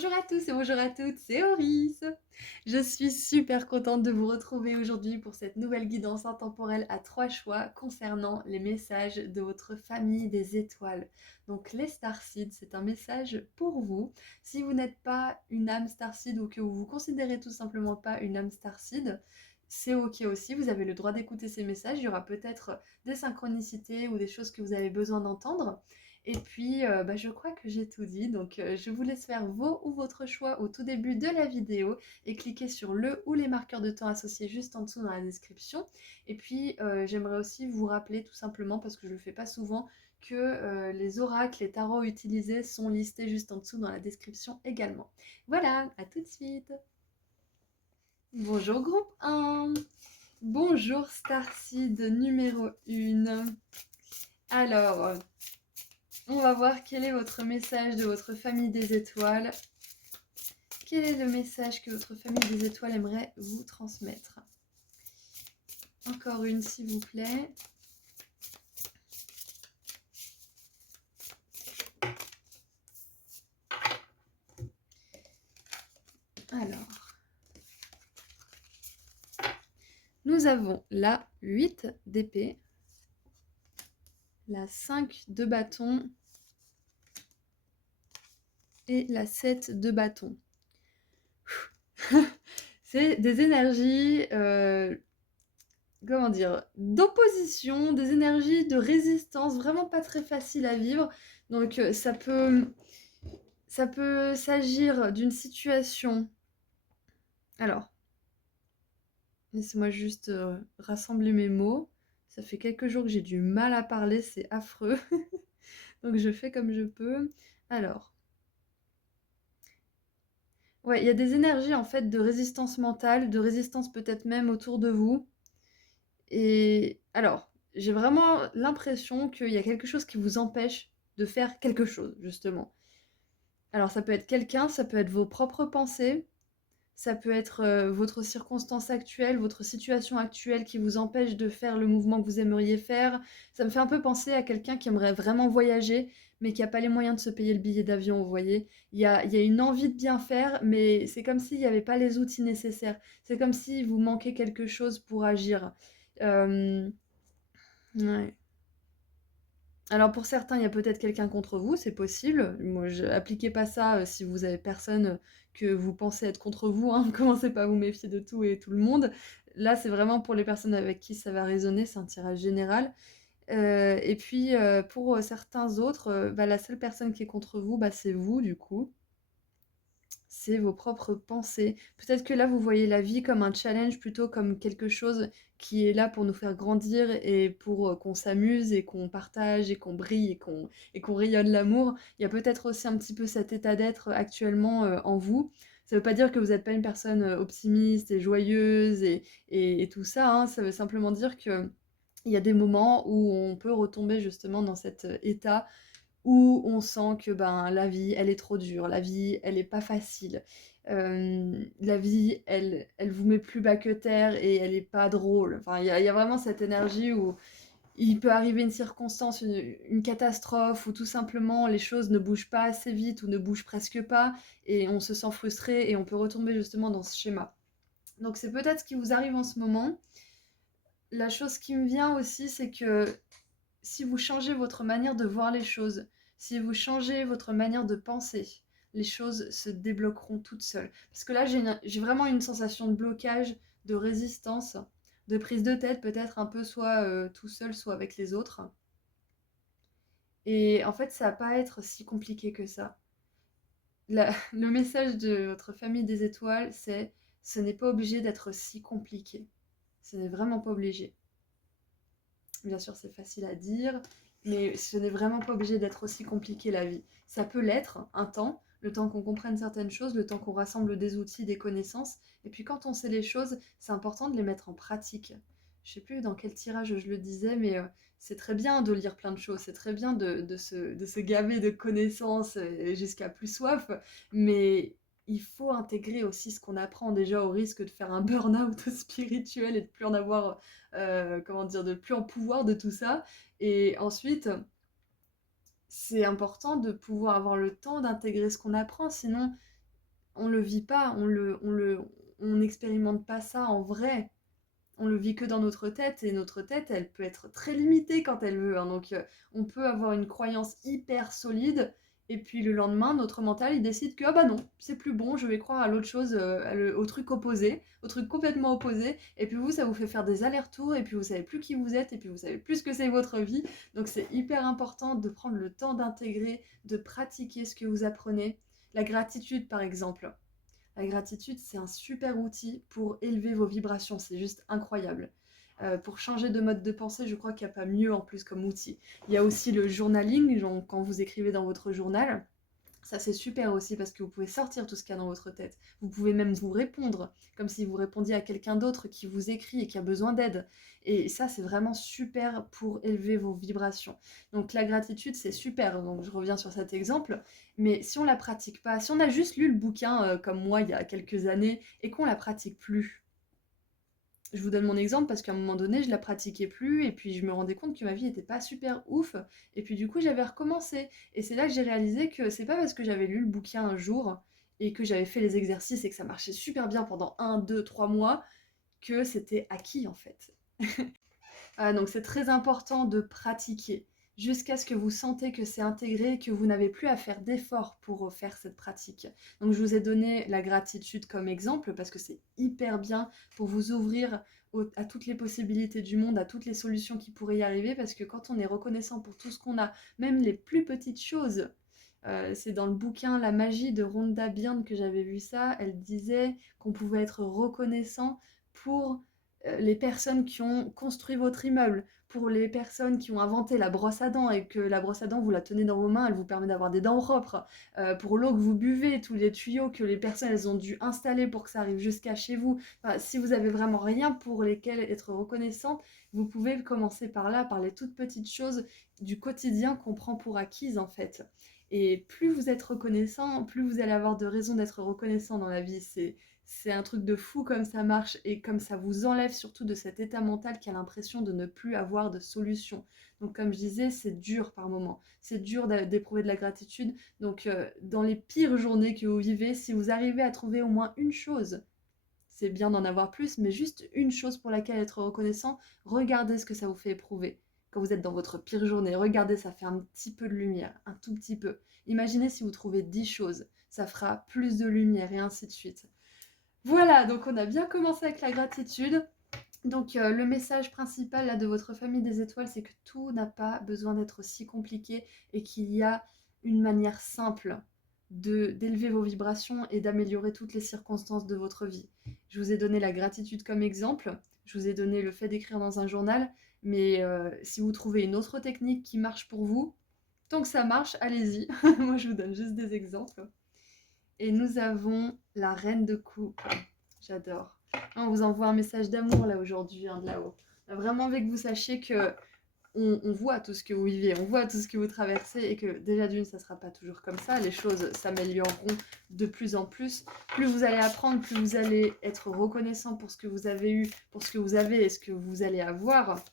Bonjour à tous et bonjour à toutes, c'est Auris. Je suis super contente de vous retrouver aujourd'hui pour cette nouvelle guidance intemporelle à 3 choix concernant les messages de votre famille des étoiles. Donc les starseeds, c'est un message pour vous. Si vous n'êtes pas une âme starseed ou que vous vous considérez tout simplement pas une âme starseed, c'est ok aussi, vous avez le droit d'écouter ces messages. Il y aura peut-être des synchronicités ou des choses que vous avez besoin d'entendre. Et puis, je crois que j'ai tout dit, donc je vous laisse faire vos ou votre choix au tout début de la vidéo et cliquez sur le ou les marqueurs de temps associés juste en dessous dans la description. Et puis, j'aimerais aussi vous rappeler tout simplement, parce que je le fais pas souvent, que les oracles, les tarots utilisés sont listés juste en dessous dans la description également. Voilà, à tout de suite. Bonjour groupe 1. Bonjour Starseed numéro 1. Alors, on va voir quel est votre message de votre famille des étoiles. Quel est le message que votre famille des étoiles aimerait vous transmettre? Encore une, s'il vous plaît. Alors, nous avons la 8 d'épée, la 5 de bâton et la 7 de bâton. C'est des énergies, comment dire, d'opposition, des énergies de résistance, vraiment pas très faciles à vivre. Donc ça peut s'agir d'une situation. Alors, laissez-moi juste rassembler mes mots. Ça fait quelques jours que j'ai du mal à parler, c'est affreux. Donc je fais comme je peux. Alors, ouais, il y a des énergies en fait de résistance mentale, de résistance peut-être même autour de vous. Et alors, j'ai vraiment l'impression qu'il y a quelque chose qui vous empêche de faire quelque chose, justement. Alors ça peut être quelqu'un, ça peut être vos propres pensées, ça peut être votre circonstance actuelle, votre situation actuelle qui vous empêche de faire le mouvement que vous aimeriez faire. Ça me fait un peu penser à quelqu'un qui aimerait vraiment voyager, mais qui n'a pas les moyens de se payer le billet d'avion, vous voyez. Il y a une envie de bien faire, mais c'est comme s'il n'y avait pas les outils nécessaires. C'est comme s'il vous manquait quelque chose pour agir. Euh, ouais. Alors pour certains, il y a peut-être quelqu'un contre vous, c'est possible. Moi, appliquez pas ça si vous avez personne que vous pensez être contre vous, hein. Commencez pas à vous méfier de tout et tout le monde. Là, c'est vraiment pour les personnes avec qui ça va résonner, c'est un tirage général. Et puis pour certains autres, la seule personne qui est contre vous, c'est vous du coup. C'est vos propres pensées. Peut-être que là, vous voyez la vie comme un challenge plutôt comme quelque chose qui est là pour nous faire grandir et pour qu'on s'amuse et qu'on partage et qu'on brille et qu'on rayonne l'amour. Il y a peut-être aussi un petit peu cet état d'être actuellement en vous. Ça ne veut pas dire que vous n'êtes pas une personne optimiste et joyeuse et tout ça, hein. Ça veut simplement dire que il y a des moments où on peut retomber justement dans cet état où on sent que la vie, elle est trop dure, la vie, elle est pas facile. La vie, elle vous met plus bas que terre et elle est pas drôle. Enfin, il y a vraiment cette énergie où il peut arriver une circonstance, une catastrophe, ou tout simplement les choses ne bougent pas assez vite ou ne bougent presque pas, et on se sent frustré et on peut retomber justement dans ce schéma. Donc c'est peut-être ce qui vous arrive en ce moment. La chose qui me vient aussi, c'est que si vous changez votre manière de voir les choses, si vous changez votre manière de penser, les choses se débloqueront toutes seules. Parce que là, j'ai vraiment une sensation de blocage, de résistance, de prise de tête, peut-être un peu soit tout seul, soit avec les autres. Et en fait, ça va pas être si compliqué que ça. Le message de votre famille des étoiles, c'est ce n'est pas obligé d'être si compliqué. Ce n'est vraiment pas obligé. Bien sûr, c'est facile à dire, mais ce n'est vraiment pas obligé d'être aussi compliqué la vie. Ça peut l'être un temps, le temps qu'on comprenne certaines choses, le temps qu'on rassemble des outils, des connaissances. Et puis quand on sait les choses, c'est important de les mettre en pratique. Je sais plus dans quel tirage je le disais, mais c'est très bien de lire plein de choses, c'est très bien de se gaver de connaissances jusqu'à plus soif, mais il faut intégrer aussi ce qu'on apprend déjà au risque de faire un burn-out spirituel et de plus en avoir comment dire, de plus en pouvoir de tout ça. Et ensuite, c'est important de pouvoir avoir le temps d'intégrer ce qu'on apprend, sinon on le vit pas, on n'expérimente pas ça en vrai. On le vit que dans notre tête, et notre tête, elle peut être très limitée quand elle veut, hein. Donc, on peut avoir une croyance hyper solide, et puis le lendemain, notre mental, il décide que ah bah non, c'est plus bon, je vais croire à l'autre chose, au truc opposé, au truc complètement opposé, et puis vous, ça vous fait faire des allers-retours, et puis vous savez plus qui vous êtes, et puis vous savez plus ce que c'est votre vie. Donc, c'est hyper important de prendre le temps d'intégrer, de pratiquer ce que vous apprenez. La gratitude, par exemple. La gratitude, c'est un super outil pour élever vos vibrations, c'est juste incroyable. Pour changer de mode de pensée, je crois qu'il n'y a pas mieux en plus comme outil. Il y a aussi le journaling, donc quand vous écrivez dans votre journal. Ça, c'est super aussi parce que vous pouvez sortir tout ce qu'il y a dans votre tête. Vous pouvez même vous répondre, comme si vous répondiez à quelqu'un d'autre qui vous écrit et qui a besoin d'aide. Et ça, c'est vraiment super pour élever vos vibrations. Donc la gratitude, c'est super. Donc je reviens sur cet exemple. Mais si on la pratique pas, si on a juste lu le bouquin comme moi il y a quelques années et qu'on la pratique plus, je vous donne mon exemple parce qu'à un moment donné, je la pratiquais plus et puis je me rendais compte que ma vie était pas super ouf et puis du coup, j'avais recommencé et c'est là que j'ai réalisé que c'est pas parce que j'avais lu le bouquin un jour et que j'avais fait les exercices et que ça marchait super bien pendant 1, 2, 3 mois que c'était acquis en fait. Donc c'est très important de pratiquer jusqu'à ce que vous sentez que c'est intégré et que vous n'avez plus à faire d'efforts pour faire cette pratique. Donc je vous ai donné la gratitude comme exemple parce que c'est hyper bien pour vous ouvrir à toutes les possibilités du monde, à toutes les solutions qui pourraient y arriver, parce que quand on est reconnaissant pour tout ce qu'on a, même les plus petites choses, c'est dans le bouquin La magie de Rhonda Byrne que j'avais vu ça, elle disait qu'on pouvait être reconnaissant pour les personnes qui ont construit votre immeuble, pour les personnes qui ont inventé la brosse à dents et que la brosse à dents, vous la tenez dans vos mains, elle vous permet d'avoir des dents propres, pour l'eau que vous buvez, tous les tuyaux que les personnes elles ont dû installer pour que ça arrive jusqu'à chez vous. Enfin, si vous avez vraiment rien pour lesquels être reconnaissant, vous pouvez commencer par là, par les toutes petites choses du quotidien qu'on prend pour acquises en fait. Et plus vous êtes reconnaissant, plus vous allez avoir de raisons d'être reconnaissant dans la vie. C'est un truc de fou comme ça marche et comme ça vous enlève surtout de cet état mental qui a l'impression de ne plus avoir de solution. Donc comme je disais, c'est dur par moments. C'est dur d'éprouver de la gratitude. Donc dans les pires journées que vous vivez, si vous arrivez à trouver au moins une chose, c'est bien d'en avoir plus, mais juste une chose pour laquelle être reconnaissant, regardez ce que ça vous fait éprouver. Quand vous êtes dans votre pire journée, regardez, ça fait un petit peu de lumière, un tout petit peu. Imaginez si vous trouvez 10 choses, ça fera plus de lumière et ainsi de suite. Voilà, donc on a bien commencé avec la gratitude. Donc le message principal là, de votre famille des étoiles, c'est que tout n'a pas besoin d'être si compliqué et qu'il y a une manière simple d'élever vos vibrations et d'améliorer toutes les circonstances de votre vie. Je vous ai donné la gratitude comme exemple, je vous ai donné le fait d'écrire dans un journal, mais si vous trouvez une autre technique qui marche pour vous, tant que ça marche, allez-y. Moi je vous donne juste des exemples. Et nous avons la reine de coupe. J'adore. On vous envoie un message d'amour là aujourd'hui, hein, de là-haut. Vraiment avec que vous sachiez que on voit tout ce que vous vivez, on voit tout ce que vous traversez et que déjà d'une, ça ne sera pas toujours comme ça. Les choses s'amélioreront de plus en plus. Plus vous allez apprendre, plus vous allez être reconnaissant pour ce que vous avez eu, pour ce que vous avez et ce que vous allez avoir,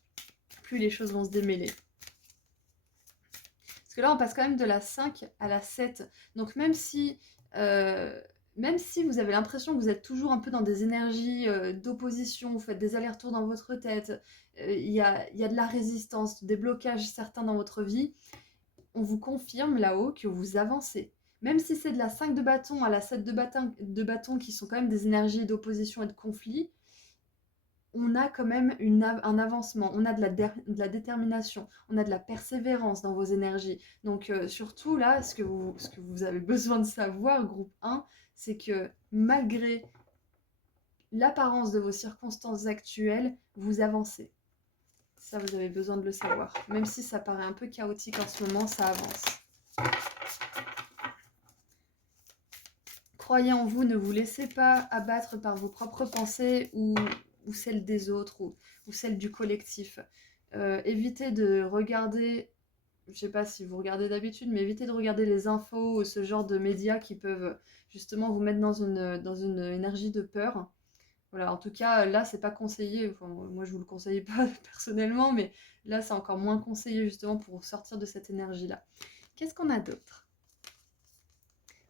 plus les choses vont se démêler. Parce que là, on passe quand même de la 5 à la 7. Donc même si vous avez l'impression que vous êtes toujours un peu dans des énergies d'opposition, vous faites des allers-retours dans votre tête, il y a de la résistance, des blocages certains dans votre vie, on vous confirme là-haut que vous avancez. Même si c'est de la 5 de bâton à la 7 de bâton qui sont quand même des énergies d'opposition et de conflit, on a quand même un avancement, on a de la détermination, on a de la persévérance dans vos énergies. Donc surtout là, ce que vous avez besoin de savoir, groupe 1, c'est que malgré l'apparence de vos circonstances actuelles, vous avancez. Ça, vous avez besoin de le savoir. Même si ça paraît un peu chaotique en ce moment, ça avance. Croyez en vous, ne vous laissez pas abattre par vos propres pensées ou celles des autres ou celles du collectif. Évitez de regarder, je ne sais pas si vous regardez d'habitude, mais évitez de regarder les infos ou ce genre de médias qui peuvent justement vous mettre dans une énergie de peur. Voilà, en tout cas, là, c'est pas conseillé. Enfin, moi, je vous le conseille pas personnellement, mais là, c'est encore moins conseillé justement pour sortir de cette énergie-là. Qu'est-ce qu'on a d'autre?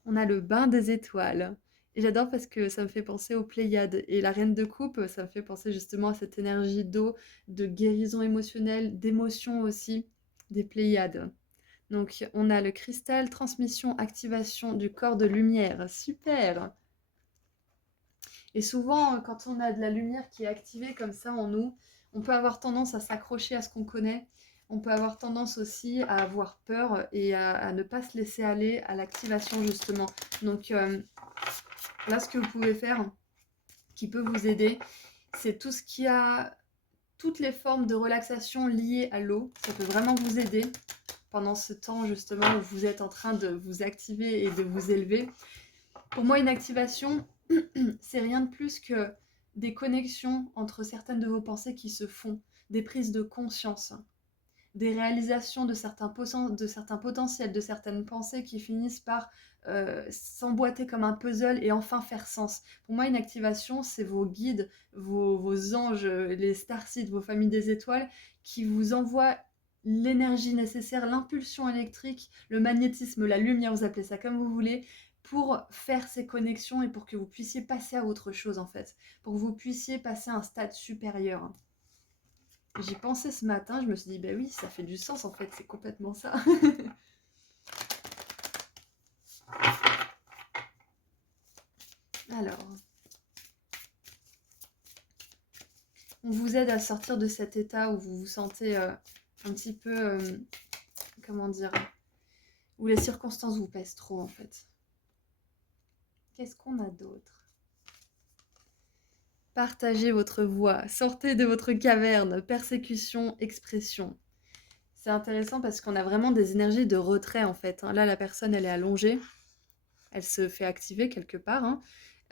On a le bain des étoiles. Et j'adore parce que ça me fait penser aux Pléiades. Et la Reine de Coupe, ça me fait penser justement à cette énergie d'eau, de guérison émotionnelle, d'émotion aussi, des Pléiades. Donc on a le cristal, transmission, activation du corps de lumière. Super! Et souvent, quand on a de la lumière qui est activée comme ça en nous, on peut avoir tendance à s'accrocher à ce qu'on connaît. On peut avoir tendance aussi à avoir peur et à ne pas se laisser aller à l'activation justement. Donc là, ce que vous pouvez faire, qui peut vous aider, c'est tout ce qui a toutes les formes de relaxation liées à l'eau. Ça peut vraiment vous aider pendant ce temps justement où vous êtes en train de vous activer et de vous élever. Pour moi, une activation, c'est rien de plus que des connexions entre certaines de vos pensées qui se font, des prises de conscience, des réalisations de certains potentiels, de certaines pensées qui finissent par s'emboîter comme un puzzle et enfin faire sens. Pour moi, une activation, c'est vos guides, vos anges, les starseeds, vos familles des étoiles, qui vous envoient l'énergie nécessaire, l'impulsion électrique, le magnétisme, la lumière, vous appelez ça comme vous voulez, pour faire ces connexions et pour que vous puissiez passer à autre chose en fait, pour que vous puissiez passer à un stade supérieur. J'y pensais ce matin, je me suis dit, bah oui, ça fait du sens en fait, c'est complètement ça. Alors, on vous aide à sortir de cet état où vous vous sentez un petit peu, comment dire, où les circonstances vous pèsent trop en fait. Qu'est-ce qu'on a d'autre? Partagez votre voix, sortez de votre caverne, persécution, expression. C'est intéressant parce qu'on a vraiment des énergies de retrait en fait. Là, la personne, elle est allongée, elle se fait activer quelque part.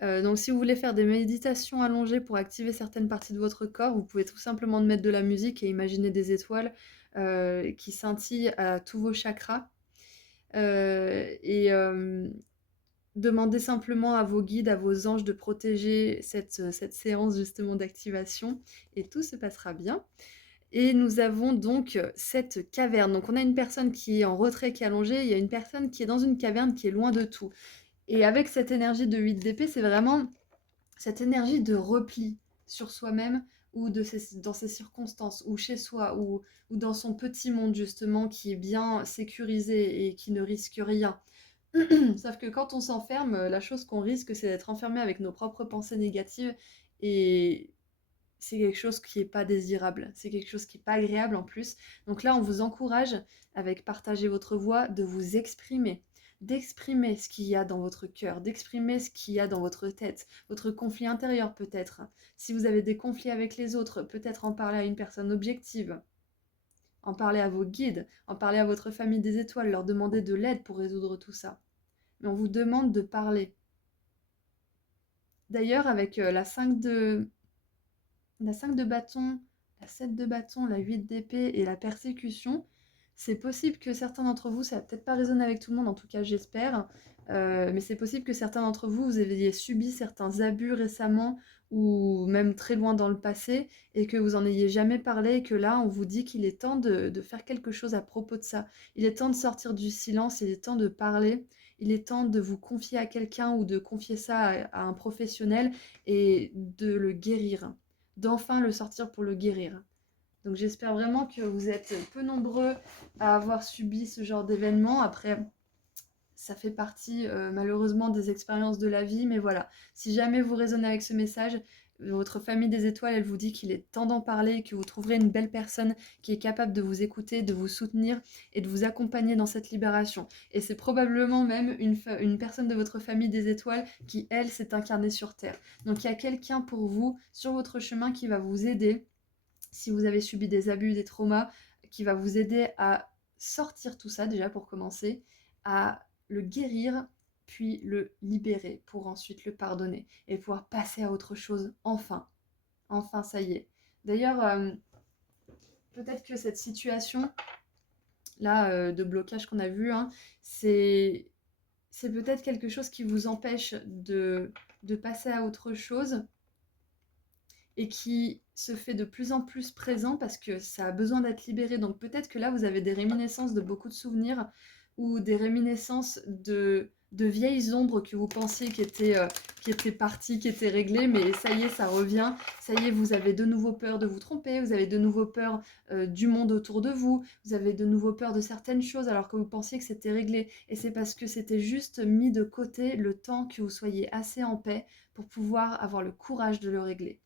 Donc si vous voulez faire des méditations allongées pour activer certaines parties de votre corps, vous pouvez tout simplement mettre de la musique et imaginer des étoiles qui scintillent à tous vos chakras. Et demandez simplement à vos guides, à vos anges de protéger cette séance justement d'activation et tout se passera bien. Et nous avons donc cette caverne. Donc on a une personne qui est en retrait, qui est allongée, il y a une personne qui est dans une caverne qui est loin de tout. Et avec cette énergie de 8 d'épée, c'est vraiment cette énergie de repli sur soi-même ou dans ses circonstances, ou chez soi, ou dans son petit monde justement qui est bien sécurisé et qui ne risque rien. Sauf que quand on s'enferme, la chose qu'on risque, c'est d'être enfermé avec nos propres pensées négatives et c'est quelque chose qui n'est pas désirable, c'est quelque chose qui n'est pas agréable en plus. Donc là, on vous encourage, avec partager votre voix, de vous exprimer, d'exprimer ce qu'il y a dans votre cœur, d'exprimer ce qu'il y a dans votre tête, votre conflit intérieur peut-être. Si vous avez des conflits avec les autres, peut-être en parler à une personne objective, en parler à vos guides, en parler à votre famille des étoiles, leur demander de l'aide pour résoudre tout ça. Mais on vous demande de parler. D'ailleurs, avec la 5 de bâton, la 7 de bâton, la 8 d'épée et la persécution, c'est possible que certains d'entre vous, ça va peut-être pas résonner avec tout le monde, en tout cas j'espère, mais c'est possible que certains d'entre vous, vous ayez subi certains abus récemment ou même très loin dans le passé et que vous en ayez jamais parlé et que là, on vous dit qu'il est temps de faire quelque chose à propos de ça. Il est temps de sortir du silence, il est temps de parler, il est temps de vous confier à quelqu'un ou de confier ça à un professionnel et de le guérir, d'enfin le sortir pour le guérir. Donc j'espère vraiment que vous êtes peu nombreux à avoir subi ce genre d'événement. Après, ça fait partie malheureusement des expériences de la vie, mais voilà. Si jamais vous résonnez avec ce message, votre famille des étoiles, elle vous dit qu'il est temps d'en parler, que vous trouverez une belle personne qui est capable de vous écouter, de vous soutenir et de vous accompagner dans cette libération. Et c'est probablement même une personne de votre famille des étoiles qui, elle, s'est incarnée sur Terre. Donc il y a quelqu'un pour vous sur votre chemin qui va vous aider, si vous avez subi des abus, des traumas, qui va vous aider à sortir tout ça déjà pour commencer, à le guérir, puis le libérer pour ensuite le pardonner et pouvoir passer à autre chose enfin. Enfin, ça y est. D'ailleurs, peut-être que cette situation là de blocage qu'on a vu, c'est peut-être quelque chose qui vous empêche de passer à autre chose et qui se fait de plus en plus présent parce que ça a besoin d'être libéré. Donc peut-être que là, vous avez des réminiscences de beaucoup de souvenirs ou des réminiscences de vieilles ombres que vous pensiez qui étaient parties, qui étaient réglées, mais ça y est, ça revient. Ça y est, vous avez de nouveau peur de vous tromper, vous avez de nouveau peur du monde autour de vous, vous avez de nouveau peur de certaines choses alors que vous pensiez que c'était réglé. Et c'est parce que c'était juste mis de côté le temps que vous soyez assez en paix pour pouvoir avoir le courage de le régler.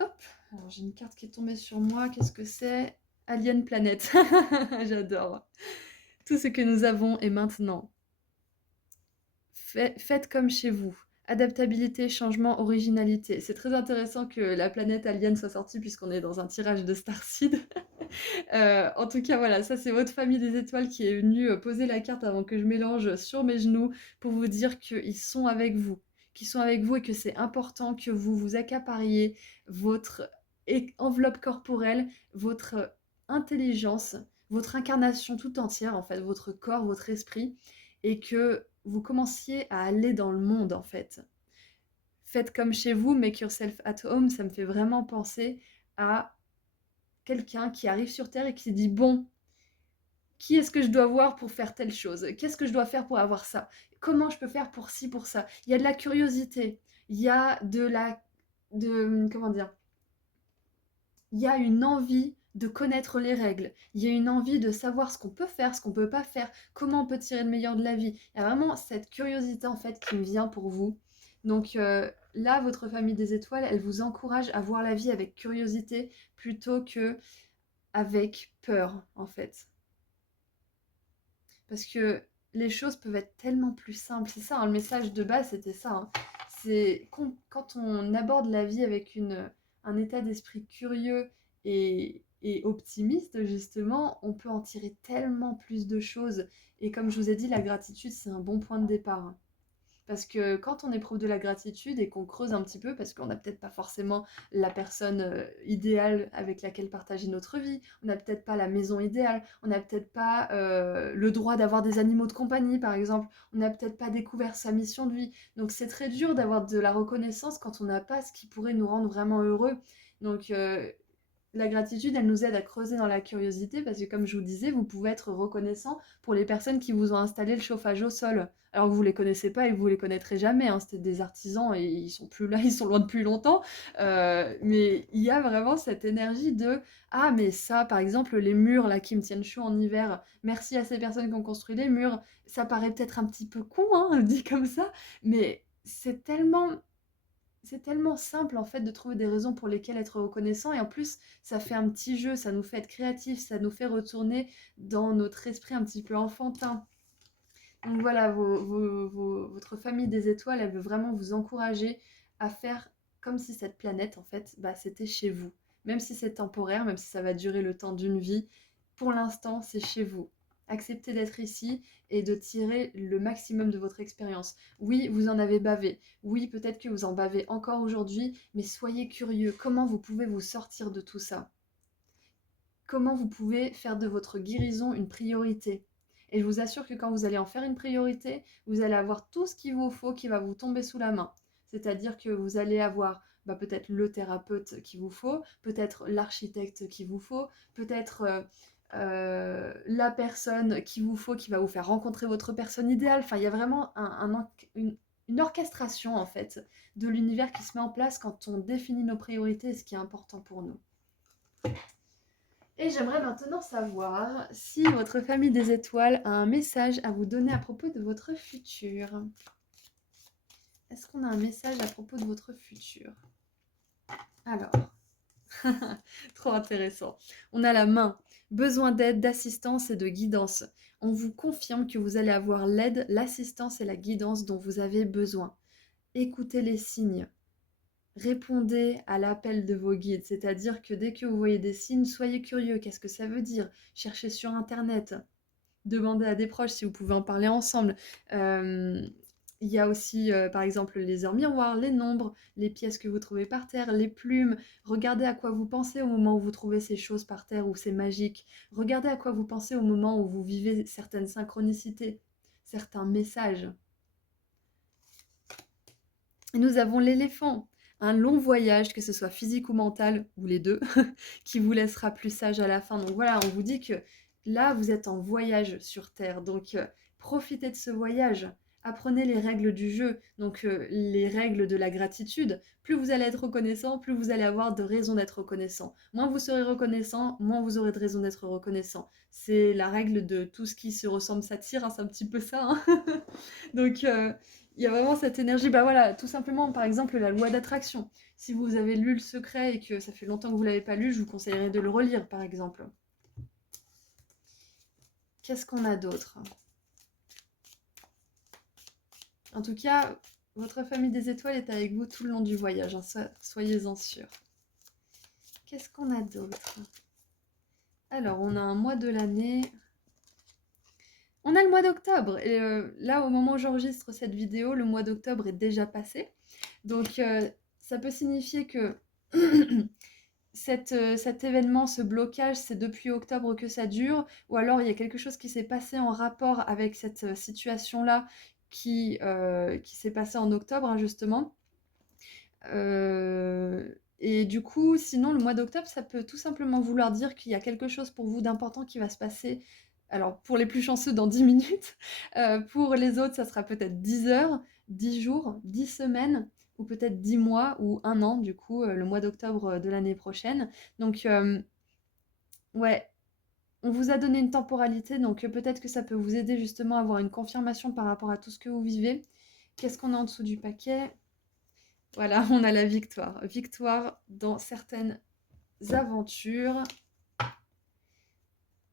Hop, alors j'ai une carte qui est tombée sur moi, qu'est-ce que c'est? Alien Planète, j'adore. Tout ce que nous avons est maintenant. Faites comme chez vous. Adaptabilité, changement, originalité. C'est très intéressant que la planète Alien soit sortie puisqu'on est dans un tirage de Starseed. En tout cas, voilà, ça c'est votre famille des étoiles qui est venue poser la carte avant que je mélange sur mes genoux pour vous dire qu'ils sont avec vous. Qu'ils sont avec vous et que c'est important que vous vous accapariez votre enveloppe corporelle, votre intelligence, votre incarnation tout entière, en fait, votre corps, votre esprit, et que vous commenciez à aller dans le monde, en fait. Faites comme chez vous, make yourself at home, ça me fait vraiment penser à quelqu'un qui arrive sur Terre et qui se dit, bon, qui est-ce que je dois voir pour faire telle chose? Qu'est-ce que je dois faire pour avoir ça? Comment je peux faire pour ci, pour ça? Il y a de la curiosité, il y a comment dire? Il y a une envie de connaître les règles, il y a une envie de savoir ce qu'on peut faire, ce qu'on peut pas faire, comment on peut tirer le meilleur de la vie. Il y a vraiment cette curiosité en fait qui me vient pour vous. Donc là, votre famille des étoiles, elle vous encourage à voir la vie avec curiosité plutôt que avec peur en fait. Parce que les choses peuvent être tellement plus simples. C'est ça, hein, le message de base, c'était ça. Hein. C'est quand on aborde la vie avec un état d'esprit curieux et optimiste, justement, on peut en tirer tellement plus de choses. Et comme je vous ai dit, la gratitude, c'est un bon point de départ. Hein. Parce que quand on éprouve de la gratitude et qu'on creuse un petit peu, parce qu'on n'a peut-être pas forcément la personne idéale avec laquelle partager notre vie, on n'a peut-être pas la maison idéale, on n'a peut-être pas le droit d'avoir des animaux de compagnie, par exemple, on n'a peut-être pas découvert sa mission de vie. Donc c'est très dur d'avoir de la reconnaissance quand on n'a pas ce qui pourrait nous rendre vraiment heureux. Donc la gratitude, elle nous aide à creuser dans la curiosité parce que, comme je vous disais, vous pouvez être reconnaissant pour les personnes qui vous ont installé le chauffage au sol. Alors que vous ne les connaissez pas et que vous ne les connaîtrez jamais. Hein. C'était des artisans et ils sont plus là, ils sont loin depuis longtemps. Mais il y a vraiment cette énergie de ah, mais ça, par exemple, les murs là qui me tiennent chaud en hiver, merci à ces personnes qui ont construit les murs. Ça paraît peut-être un petit peu con, hein, dit comme ça, mais c'est tellement simple en fait de trouver des raisons pour lesquelles être reconnaissant et en plus ça fait un petit jeu, ça nous fait être créatifs, ça nous fait retourner dans notre esprit un petit peu enfantin. Donc voilà, votre famille des étoiles, elle veut vraiment vous encourager à faire comme si cette planète en fait, bah, c'était chez vous. Même si c'est temporaire, même si ça va durer le temps d'une vie, pour l'instant c'est chez vous. Acceptez d'être ici et de tirer le maximum de votre expérience. Oui, vous en avez bavé. Oui, peut-être que vous en bavez encore aujourd'hui, mais soyez curieux. Comment vous pouvez vous sortir de tout ça? Comment vous pouvez faire de votre guérison une priorité? Et je vous assure que quand vous allez en faire une priorité, vous allez avoir tout ce qu'il vous faut qui va vous tomber sous la main. C'est-à-dire que vous allez avoir peut-être le thérapeute qu'il vous faut, peut-être l'architecte qu'il vous faut, peut-être la personne qu'il vous faut qui va vous faire rencontrer votre personne idéale. Enfin, il y a vraiment une orchestration en fait de l'univers qui se met en place quand on définit nos priorités et ce qui est important pour nous. Et j'aimerais maintenant savoir si votre famille des étoiles a un message à vous donner à propos de votre futur. Est-ce qu'on a un message à propos de votre futur? Alors, trop intéressant. On a la main. Besoin d'aide, d'assistance et de guidance. On vous confirme que vous allez avoir l'aide, l'assistance et la guidance dont vous avez besoin. Écoutez les signes. Répondez à l'appel de vos guides, c'est-à-dire que dès que vous voyez des signes, soyez curieux. Qu'est-ce que ça veut dire? Cherchez sur Internet. Demandez à des proches si vous pouvez en parler ensemble. Il y a aussi, par exemple, les heures miroirs, les nombres, les pièces que vous trouvez par terre, les plumes. Regardez à quoi vous pensez au moment où vous trouvez ces choses par terre, où c'est magique. Regardez à quoi vous pensez au moment où vous vivez certaines synchronicités, certains messages. Et nous avons l'éléphant, un long voyage, que ce soit physique ou mental, ou les deux, qui vous laissera plus sage à la fin. Donc voilà, on vous dit que là, vous êtes en voyage sur Terre. Donc profitez de ce voyage. Apprenez les règles du jeu, donc les règles de la gratitude. Plus vous allez être reconnaissant, plus vous allez avoir de raisons d'être reconnaissant. Moins vous serez reconnaissant, moins vous aurez de raisons d'être reconnaissant. C'est la règle de tout ce qui se ressemble s'attire, hein, c'est un petit peu ça. Hein. Donc il y a vraiment cette énergie. Bah voilà, tout simplement, par exemple, la loi d'attraction. Si vous avez lu Le Secret et que ça fait longtemps que vous ne l'avez pas lu, je vous conseillerais de le relire, par exemple. Qu'est-ce qu'on a d'autre ? En tout cas, votre famille des étoiles est avec vous tout le long du voyage, hein, soyez-en sûrs. Qu'est-ce qu'on a d'autre ? Alors, on a un mois de l'année. On a le mois d'octobre. Et là, au moment où j'enregistre cette vidéo, le mois d'octobre est déjà passé. Donc, ça peut signifier que cet événement, ce blocage, c'est depuis octobre que ça dure, ou alors il y a quelque chose qui s'est passé en rapport avec cette situation-là qui s'est passé en octobre, hein, justement. Et du coup, sinon, le mois d'octobre, ça peut tout simplement vouloir dire qu'il y a quelque chose pour vous d'important qui va se passer. Alors, pour les plus chanceux, dans 10 minutes. Pour les autres, ça sera peut-être 10 heures, 10 jours, 10 semaines, ou peut-être 10 mois ou un an, du coup, le mois d'octobre de l'année prochaine. Donc, ouais, on vous a donné une temporalité, donc peut-être que ça peut vous aider justement à avoir une confirmation par rapport à tout ce que vous vivez. Qu'est-ce qu'on a en dessous du paquet ? Voilà, on a la victoire. Victoire dans certaines aventures.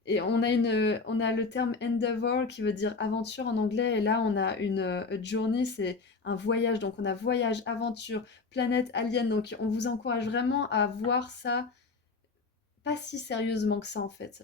Et on a le terme endeavor qui veut dire aventure en anglais. Et là, on a une journey, c'est un voyage. Donc, on a voyage, aventure, planète, alien. Donc, on vous encourage vraiment à voir ça pas si sérieusement que ça, en fait.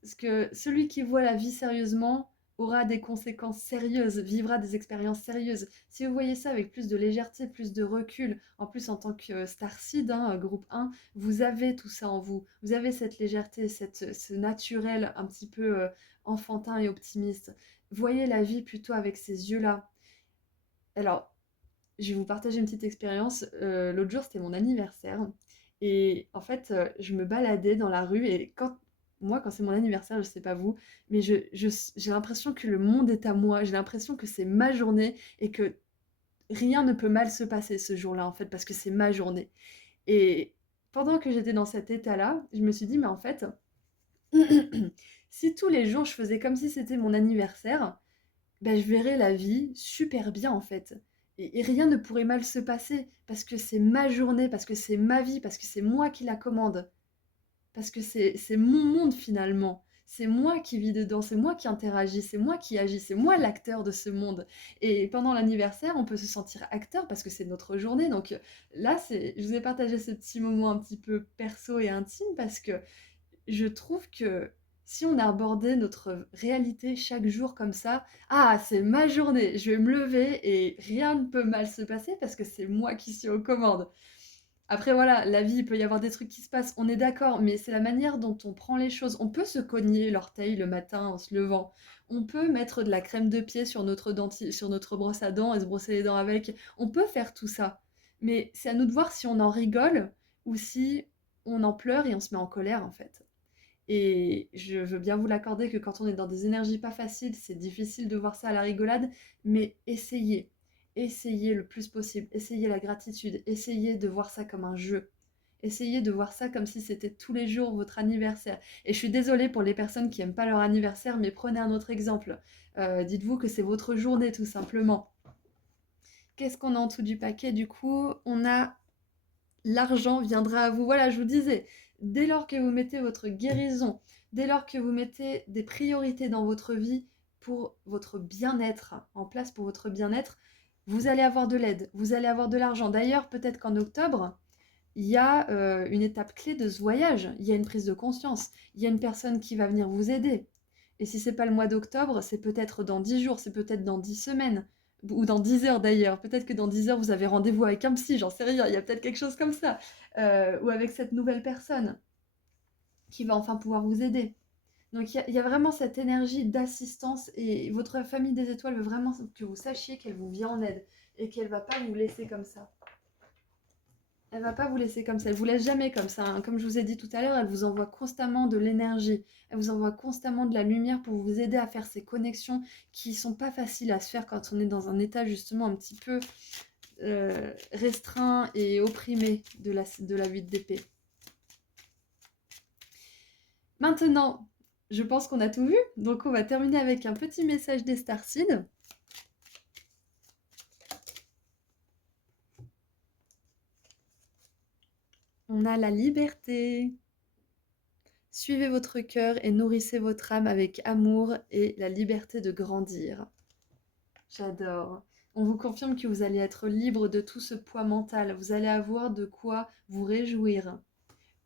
Parce que celui qui voit la vie sérieusement aura des conséquences sérieuses, vivra des expériences sérieuses. Si vous voyez ça avec plus de légèreté, plus de recul, en plus en tant que Starseed, hein, groupe 1, vous avez tout ça en vous. Vous avez cette légèreté, ce naturel un petit peu enfantin et optimiste. Voyez la vie plutôt avec ces yeux-là. Alors, je vais vous partager une petite expérience. L'autre jour, c'était mon anniversaire. Et en fait, je me baladais dans la rue et quand c'est mon anniversaire, je sais pas vous, mais j'ai l'impression que le monde est à moi. J'ai l'impression que c'est ma journée et que rien ne peut mal se passer ce jour-là, en fait, parce que c'est ma journée. Et pendant que j'étais dans cet état-là, je me suis dit, mais en fait, si tous les jours je faisais comme si c'était mon anniversaire, ben, je verrais la vie super bien en fait. Et rien ne pourrait mal se passer parce que c'est ma journée, parce que c'est ma vie, parce que c'est moi qui la commande, parce que c'est mon monde finalement. C'est moi qui vis dedans, c'est moi qui interagis, c'est moi qui agis, c'est moi l'acteur de ce monde. Et pendant l'anniversaire, on peut se sentir acteur parce que c'est notre journée. Donc là, je vous ai partagé ce petit moment un petit peu perso et intime parce que je trouve que si on abordait notre réalité chaque jour comme ça, ah, c'est ma journée, je vais me lever et rien ne peut mal se passer parce que c'est moi qui suis aux commandes. Après, voilà, la vie, il peut y avoir des trucs qui se passent, on est d'accord, mais c'est la manière dont on prend les choses. On peut se cogner l'orteil le matin en se levant. On peut mettre de la crème de pied sur notre brosse à dents et se brosser les dents avec. On peut faire tout ça. Mais c'est à nous de voir si on en rigole ou si on en pleure et on se met en colère, en fait. Et je veux bien vous l'accorder que quand on est dans des énergies pas faciles, c'est difficile de voir ça à la rigolade, mais essayez. Essayez le plus possible. Essayez la gratitude. Essayez de voir ça comme un jeu. Essayez de voir ça comme si c'était tous les jours votre anniversaire. Et je suis désolée pour les personnes qui n'aiment pas leur anniversaire, mais prenez un autre exemple. Dites-vous que c'est votre journée tout simplement. Qu'est-ce qu'on a en dessous du paquet du coup? On a l'argent viendra à vous. Voilà, je vous disais, dès lors que vous mettez votre guérison, dès lors que vous mettez des priorités dans votre vie pour votre bien-être, en place pour votre bien-être, vous allez avoir de l'aide, vous allez avoir de l'argent. D'ailleurs, peut-être qu'en octobre, il y a une étape clé de ce voyage. Il y a une prise de conscience. Il y a une personne qui va venir vous aider. Et si c'est pas le mois d'octobre, c'est peut-être dans 10 jours, c'est peut-être dans 10 semaines, ou dans 10 heures d'ailleurs. Peut-être que dans 10 heures, vous avez rendez-vous avec un psy, j'en sais rien, il y a peut-être quelque chose comme ça. Ou avec cette nouvelle personne qui va enfin pouvoir vous aider. Donc il y a vraiment cette énergie d'assistance et votre famille des étoiles veut vraiment que vous sachiez qu'elle vous vient en aide et qu'elle va pas vous laisser comme ça. Elle va pas vous laisser comme ça, elle vous laisse jamais comme ça, hein. Comme je vous ai dit tout à l'heure, elle vous envoie constamment de l'énergie, elle vous envoie constamment de la lumière pour vous aider à faire ces connexions qui sont pas faciles à se faire quand on est dans un état justement un petit peu restreint et opprimé de la 8 d'épée. Maintenant, je pense qu'on a tout vu, donc on va terminer avec un petit message des Starseeds. On a la liberté. Suivez votre cœur et nourrissez votre âme avec amour et la liberté de grandir. J'adore. On vous confirme que vous allez être libre de tout ce poids mental. Vous allez avoir de quoi vous réjouir.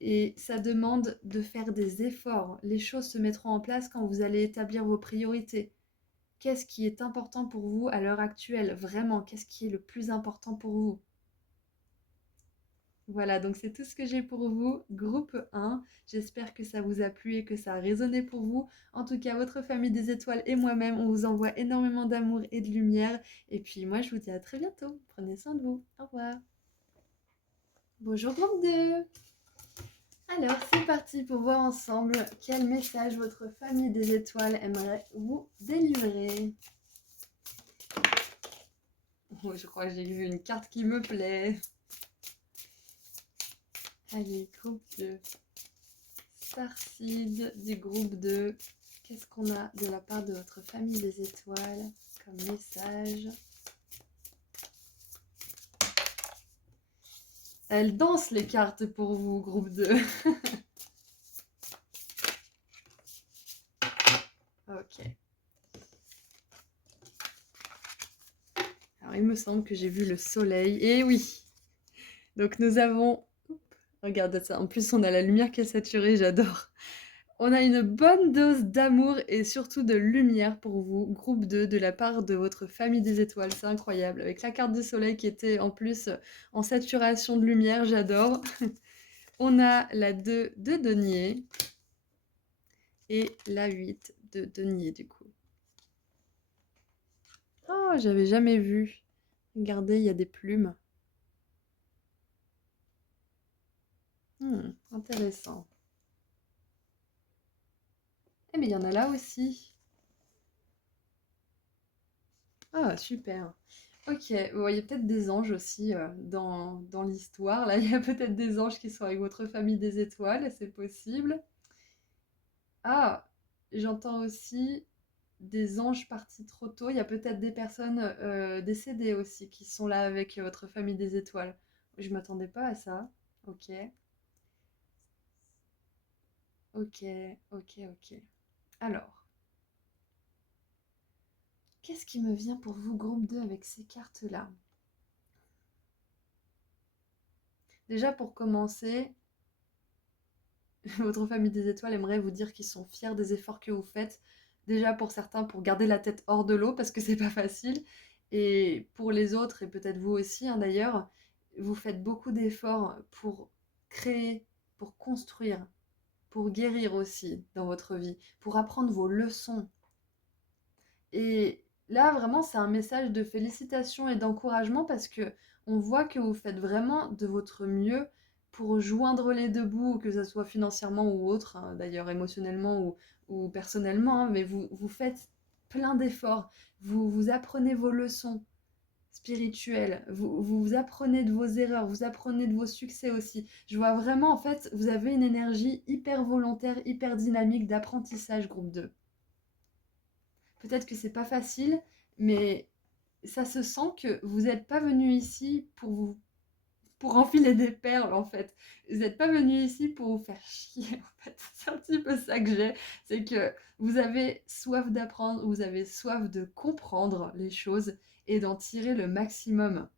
Et ça demande de faire des efforts. Les choses se mettront en place quand vous allez établir vos priorités. Qu'est-ce qui est important pour vous à l'heure actuelle? Vraiment, qu'est-ce qui est le plus important pour vous? Voilà, donc c'est tout ce que j'ai pour vous, groupe 1. J'espère que ça vous a plu et que ça a résonné pour vous. En tout cas, votre famille des étoiles et moi-même, on vous envoie énormément d'amour et de lumière. Et puis moi, je vous dis à très bientôt. Prenez soin de vous. Au revoir. Bonjour groupe 2. Alors, c'est parti pour voir ensemble quel message votre famille des étoiles aimerait vous délivrer. Oh, je crois que j'ai vu une carte qui me plaît. Allez, groupe 2. Starseed du groupe 2. Qu'est-ce qu'on a de la part de votre famille des étoiles comme message? Elles dansent les cartes pour vous, groupe 2. Ok. Alors, il me semble que j'ai vu le soleil. Et oui. Donc, nous avons... Regardez ça. En plus, on a la lumière qui est saturée. J'adore. On a une bonne dose d'amour et surtout de lumière pour vous, groupe 2, de la part de votre famille des étoiles. C'est incroyable. Avec la carte du soleil qui était en plus en saturation de lumière. J'adore. On a la 2 de denier et la 8 de denier du coup. Oh, j'avais jamais vu. Regardez, il y a des plumes. Intéressant. Eh mais il y en a là aussi. Ah, super. Ok, bon, il y a peut-être des anges aussi dans l'histoire. Là, il y a peut-être des anges qui sont avec votre famille des étoiles, c'est possible. Ah, j'entends aussi des anges partis trop tôt. Il y a peut-être des personnes décédées aussi qui sont là avec votre famille des étoiles. Je m'attendais pas à ça. Ok, ok, ok, ok. Alors, qu'est-ce qui me vient pour vous, groupe 2, avec ces cartes-là? Déjà, pour commencer, votre famille des étoiles aimerait vous dire qu'ils sont fiers des efforts que vous faites. Déjà, pour certains, pour garder la tête hors de l'eau, parce que c'est pas facile. Et pour les autres, et peut-être vous aussi, hein, d'ailleurs, vous faites beaucoup d'efforts pour créer, pour construire, pour guérir aussi dans votre vie, pour apprendre vos leçons. Et là, vraiment, c'est un message de félicitations et d'encouragement parce que on voit que vous faites vraiment de votre mieux pour joindre les deux bouts, que ce soit financièrement ou autre, hein, d'ailleurs émotionnellement ou personnellement, hein, mais vous faites plein d'efforts, vous apprenez vos leçons spirituelles, vous apprenez de vos erreurs, vous apprenez de vos succès aussi. Je vois vraiment, en fait, vous avez une énergie hyper volontaire, hyper dynamique d'apprentissage groupe 2. Peut-être que c'est pas facile, mais ça se sent que vous n'êtes pas venu ici pour enfiler des perles en fait. Vous n'êtes pas venu ici pour vous faire chier en fait. C'est un petit peu ça que j'ai, c'est que vous avez soif d'apprendre, vous avez soif de comprendre les choses et d'en tirer le maximum.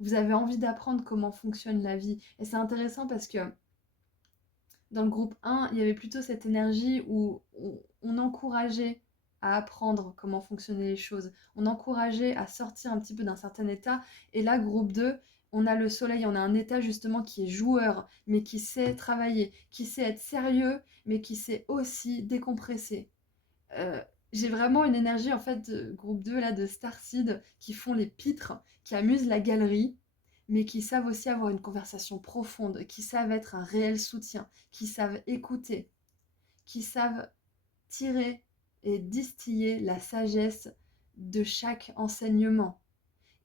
Vous avez envie d'apprendre comment fonctionne la vie. Et c'est intéressant parce que dans le groupe 1, il y avait plutôt cette énergie où on encourageait à apprendre comment fonctionnaient les choses. On encourageait à sortir un petit peu d'un certain état. Et là, groupe 2, on a le soleil, on a un état justement qui est joueur, mais qui sait travailler, qui sait être sérieux, mais qui sait aussi décompresser. Euh, j'ai vraiment une énergie en fait de groupe 2 là de Starseed qui font les pitres, qui amusent la galerie mais qui savent aussi avoir une conversation profonde, qui savent être un réel soutien, qui savent écouter, qui savent tirer et distiller la sagesse de chaque enseignement.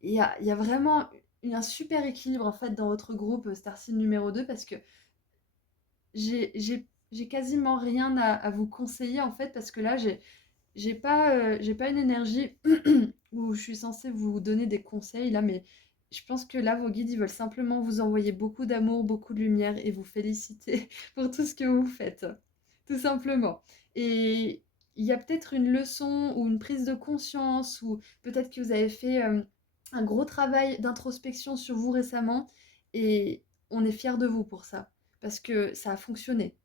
Et il y a vraiment un super équilibre en fait dans votre groupe Starseed numéro 2 parce que j'ai quasiment rien à vous conseiller en fait parce que là j'ai pas une énergie où je suis censée vous donner des conseils là, mais je pense que là vos guides ils veulent simplement vous envoyer beaucoup d'amour, beaucoup de lumière et vous féliciter pour tout ce que vous faites, tout simplement. Et il y a peut-être une leçon ou une prise de conscience ou peut-être que vous avez fait un gros travail d'introspection sur vous récemment et on est fiers de vous pour ça parce que ça a fonctionné.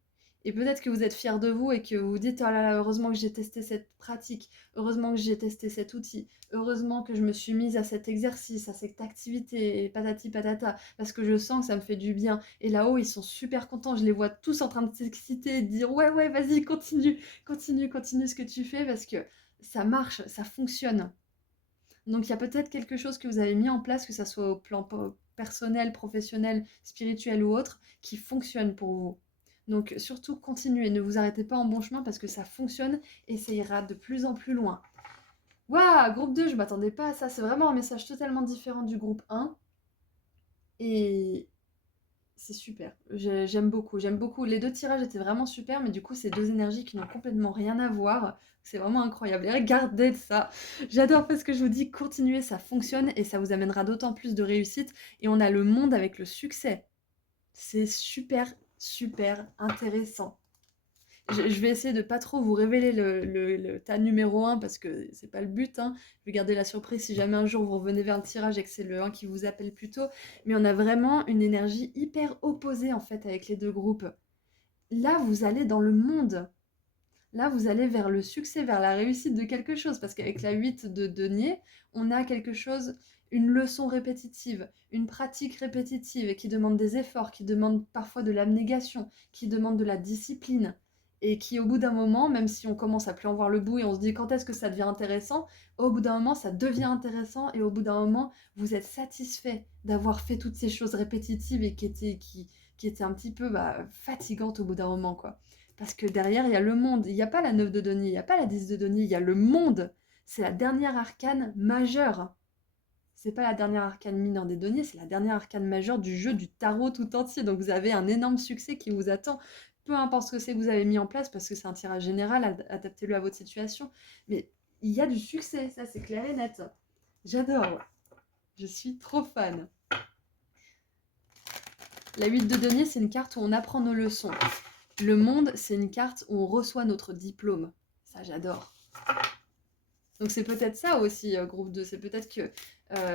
Et peut-être que vous êtes fiers de vous et que vous vous dites oh là là, heureusement que j'ai testé cette pratique, heureusement que j'ai testé cet outil, heureusement que je me suis mise à cet exercice, à cette activité, et patati patata, parce que je sens que ça me fait du bien. Et là-haut, ils sont super contents, je les vois tous en train de s'exciter, de dire ouais, ouais, vas-y, continue, continue, continue ce que tu fais parce que ça marche, ça fonctionne. Donc il y a peut-être quelque chose que vous avez mis en place, que ça soit au plan personnel, professionnel, spirituel ou autre, qui fonctionne pour vous. Donc surtout continuez, ne vous arrêtez pas en bon chemin parce que ça fonctionne et ça ira de plus en plus loin. Waouh, groupe 2, je m'attendais pas à ça, c'est vraiment un message totalement différent du groupe 1 et c'est super. J'aime beaucoup, j'aime beaucoup. Les deux tirages étaient vraiment super, mais du coup, c'est deux énergies qui n'ont complètement rien à voir. C'est vraiment incroyable. Et regardez ça. J'adore parce que je vous dis, continuez, ça fonctionne et ça vous amènera d'autant plus de réussite. Et on a le monde avec le succès. C'est super, super intéressant. Je vais essayer de pas trop vous révéler le tas numéro 1 parce que c'est pas le but, hein. Je vais garder la surprise si jamais un jour vous revenez vers le tirage et que c'est le 1 qui vous appelle plus tôt. Mais on a vraiment une énergie hyper opposée en fait avec les deux groupes. Là, vous allez dans le monde. Là, vous allez vers le succès, vers la réussite de quelque chose. Parce qu'avec la 8 de denier, on a quelque chose, une leçon répétitive, une pratique répétitive et qui demande des efforts, qui demande parfois de l'abnégation, qui demande de la discipline. Et qui, au bout d'un moment, même si on commence à plus en voir le bout et on se dit quand est-ce que ça devient intéressant, au bout d'un moment, ça devient intéressant et au bout d'un moment, vous êtes satisfait d'avoir fait toutes ces choses répétitives et qui étaient un petit peu fatigantes au bout d'un moment, quoi. Parce que derrière, il y a le monde. Il n'y a pas la 9 de denier, il n'y a pas la 10 de denier, il y a le monde. C'est la dernière arcane majeure. C'est pas la dernière arcane mineure des deniers, c'est la dernière arcane majeure du jeu du tarot tout entier. Donc vous avez un énorme succès qui vous attend. Peu importe ce que c'est que vous avez mis en place, parce que c'est un tirage général, adaptez-le à votre situation. Mais il y a du succès, ça c'est clair et net. J'adore. Je suis trop fan. La 8 de denier, c'est une carte où on apprend nos leçons. Le monde, c'est une carte où on reçoit notre diplôme. Ça, j'adore. Donc c'est peut-être ça aussi, groupe 2. C'est peut-être que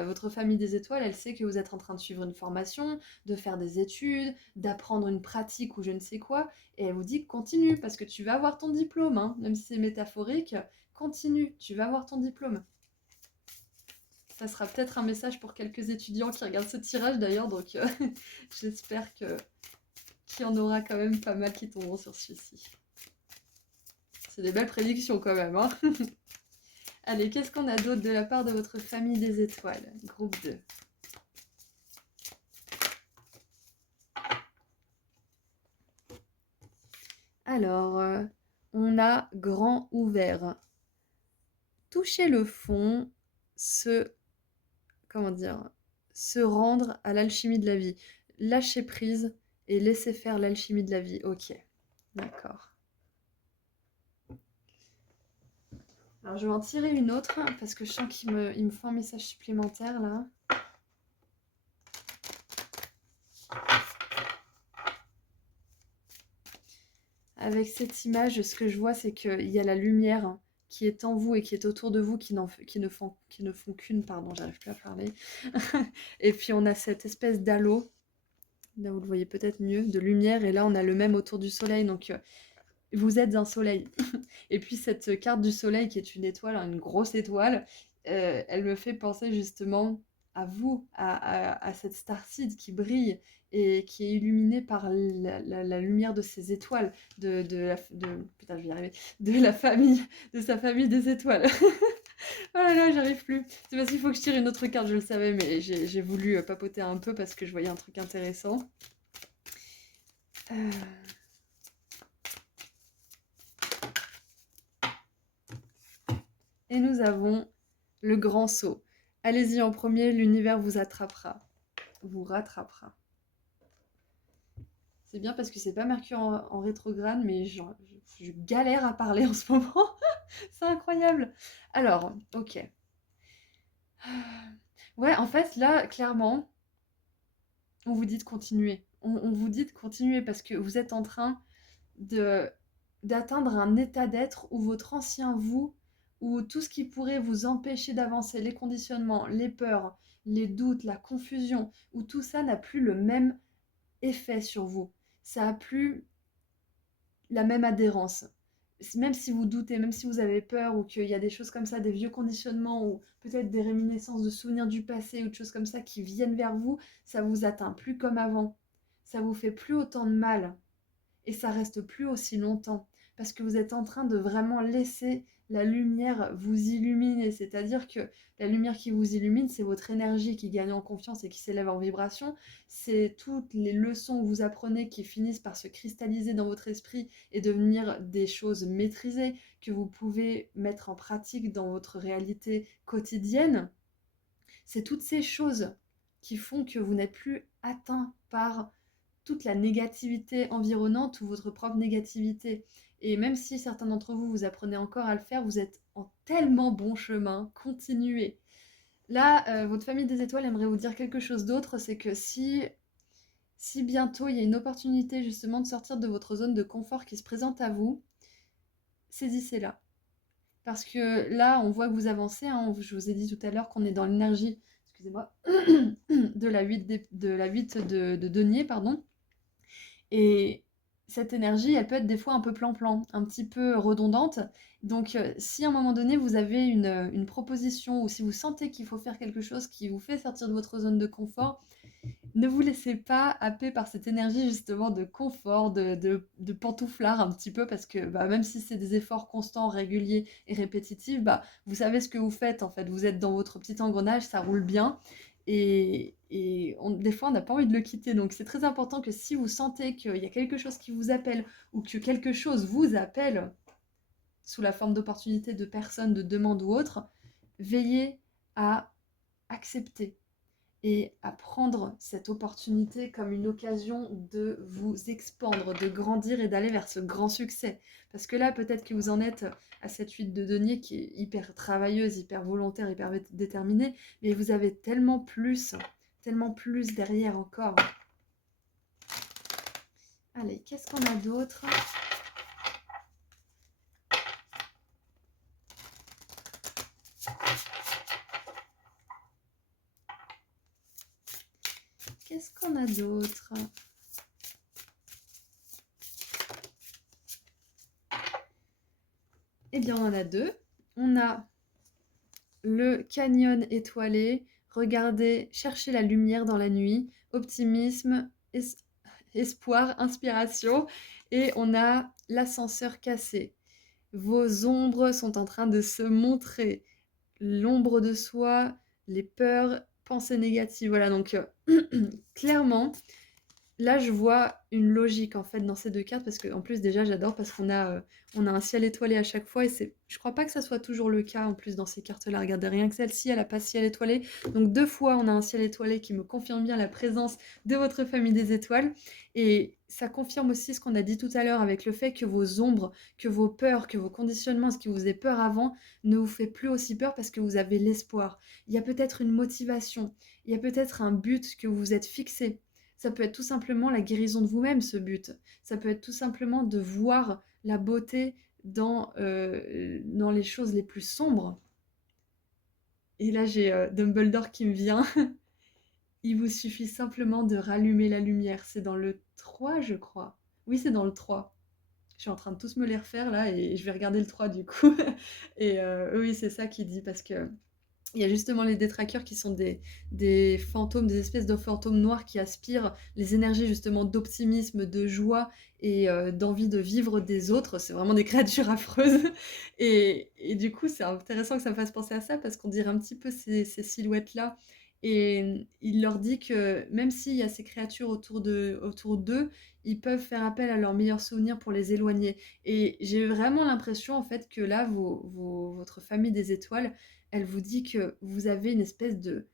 votre famille des étoiles, elle sait que vous êtes en train de suivre une formation, de faire des études, d'apprendre une pratique ou je ne sais quoi. Et elle vous dit continue, parce que tu vas avoir ton diplôme. Hein. Même si c'est métaphorique, continue, tu vas avoir ton diplôme. Ça sera peut-être un message pour quelques étudiants qui regardent ce tirage d'ailleurs. Donc j'espère qu'il y en aura quand même pas mal qui tomberont sur celui-ci. C'est des belles prédictions quand même, hein. Allez, qu'est-ce qu'on a d'autre de la part de votre famille des étoiles, groupe 2? Alors, on a grand ouvert. Toucher le fond, comment dire, se rendre à l'alchimie de la vie. Lâcher prise et laisser faire l'alchimie de la vie. Ok, d'accord. Alors, je vais en tirer une autre parce que je sens qu'il me faut un message supplémentaire là. Avec cette image, ce que je vois, c'est qu'il y a la lumière qui est en vous et qui est autour de vous, qui ne font qu'une, pardon, j'arrive plus à parler. Et puis on a cette espèce d'halo, là vous le voyez peut-être mieux, de lumière, et là on a le même autour du soleil, donc vous êtes un soleil. Et puis cette carte du soleil qui est une étoile, une grosse étoile, elle me fait penser justement à vous, à cette starseed qui brille et qui est illuminée par la lumière de ces étoiles, putain, je vais y arriver, de la famille, de sa famille des étoiles. Oh là là, j'arrive plus. C'est parce qu'il faut que je tire une autre carte, je le savais, mais j'ai voulu papoter un peu parce que je voyais un truc intéressant. Euh, Et nous avons le grand saut. Allez-y en premier, l'univers vous attrapera. Vous rattrapera. C'est bien parce que c'est pas Mercure en rétrograde, mais je galère à parler en ce moment. C'est incroyable. Alors, ok. Ouais, en fait, là, clairement, on vous dit de continuer. On vous dit de continuer parce que vous êtes en train de d'atteindre un état d'être où votre ancien vous, où tout ce qui pourrait vous empêcher d'avancer, les conditionnements, les peurs, les doutes, la confusion, où tout ça n'a plus le même effet sur vous. Ça a plus la même adhérence. Même si vous doutez, même si vous avez peur ou qu'il y a des choses comme ça, des vieux conditionnements ou peut-être des réminiscences de souvenirs du passé ou de choses comme ça qui viennent vers vous, ça vous atteint plus comme avant. Ça vous fait plus autant de mal et ça reste plus aussi longtemps parce que vous êtes en train de vraiment laisser la lumière vous illuminer, c'est-à-dire que la lumière qui vous illumine, c'est votre énergie qui gagne en confiance et qui s'élève en vibration, c'est toutes les leçons que vous apprenez qui finissent par se cristalliser dans votre esprit et devenir des choses maîtrisées que vous pouvez mettre en pratique dans votre réalité quotidienne. C'est toutes ces choses qui font que vous n'êtes plus atteint par toute la négativité environnante ou votre propre négativité. Et même si certains d'entre vous, vous apprenez encore à le faire, vous êtes en tellement bon chemin, continuez. Là, votre famille des étoiles aimerait vous dire quelque chose d'autre, c'est que si bientôt il y a une opportunité justement de sortir de votre zone de confort qui se présente à vous, saisissez-la. Parce que là, on voit que vous avancez, hein, je vous ai dit tout à l'heure qu'on est dans l'énergie, excusez-moi, de la 8 de denier, pardon. Et cette énergie, elle peut être des fois un peu plan-plan, un petit peu redondante. Donc, si à un moment donné, vous avez une proposition ou si vous sentez qu'il faut faire quelque chose qui vous fait sortir de votre zone de confort, ne vous laissez pas happer par cette énergie justement de confort, de pantouflard un petit peu, parce que bah, même si c'est des efforts constants, réguliers et répétitifs, bah, vous savez ce que vous faites en fait. Vous êtes dans votre petit engrenage, ça roule bien. Et des fois, on n'a pas envie de le quitter. Donc, c'est très important que si vous sentez qu'il y a quelque chose qui vous appelle ou que quelque chose vous appelle sous la forme d'opportunités, de personnes, de demandes ou autres, veillez à accepter et à prendre cette opportunité comme une occasion de vous expandre, de grandir et d'aller vers ce grand succès. Parce que là, peut-être que vous en êtes à cette huile de denier qui est hyper travailleuse, hyper volontaire, hyper déterminée, mais vous avez tellement plus derrière encore. Allez, qu'est-ce qu'on a d'autre ? Qu'est-ce qu'on a d'autre ? Eh bien, on en a deux. On a le canyon étoilé, regardez, cherchez la lumière dans la nuit, optimisme, espoir, inspiration, et on a l'ascenseur cassé. Vos ombres sont en train de se montrer, l'ombre de soi, les peurs, pensées négatives. Voilà, donc clairement, là, je vois une logique en fait dans ces deux cartes parce qu'en plus déjà j'adore parce on a un ciel étoilé à chaque fois et je crois pas que ça soit toujours le cas en plus dans ces cartes-là. Regardez, rien que celle-ci, elle a pas ciel étoilé. Donc deux fois on a un ciel étoilé qui me confirme bien la présence de votre famille des étoiles et ça confirme aussi ce qu'on a dit tout à l'heure avec le fait que vos ombres, que vos peurs, que vos conditionnements, ce qui vous faisait peur avant ne vous fait plus aussi peur parce que vous avez l'espoir. Il y a peut-être une motivation, il y a peut-être un but que vous vous êtes fixé. Ça peut être tout simplement la guérison de vous-même, ce but. Ça peut être tout simplement de voir la beauté dans les choses les plus sombres. Et là, j'ai Dumbledore qui me vient. Il vous suffit simplement de rallumer la lumière. C'est dans le 3, je crois. Oui, c'est dans le 3. Je suis en train de tous me les refaire là et je vais regarder le 3 du coup. Et oui, c'est ça qu'il dit parce que Il y a justement les détraqueurs qui sont des fantômes, des espèces de fantômes noirs qui aspirent les énergies justement d'optimisme, de joie et d'envie de vivre des autres. C'est vraiment des créatures affreuses et du coup, c'est intéressant que ça me fasse penser à ça parce qu'on dirait un petit peu ces silhouettes-là et il leur dit que même s'il y a ces créatures autour d'eux, ils peuvent faire appel à leurs meilleurs souvenirs pour les éloigner et j'ai vraiment l'impression en fait que là, votre famille des étoiles, elle vous dit que vous avez une espèce de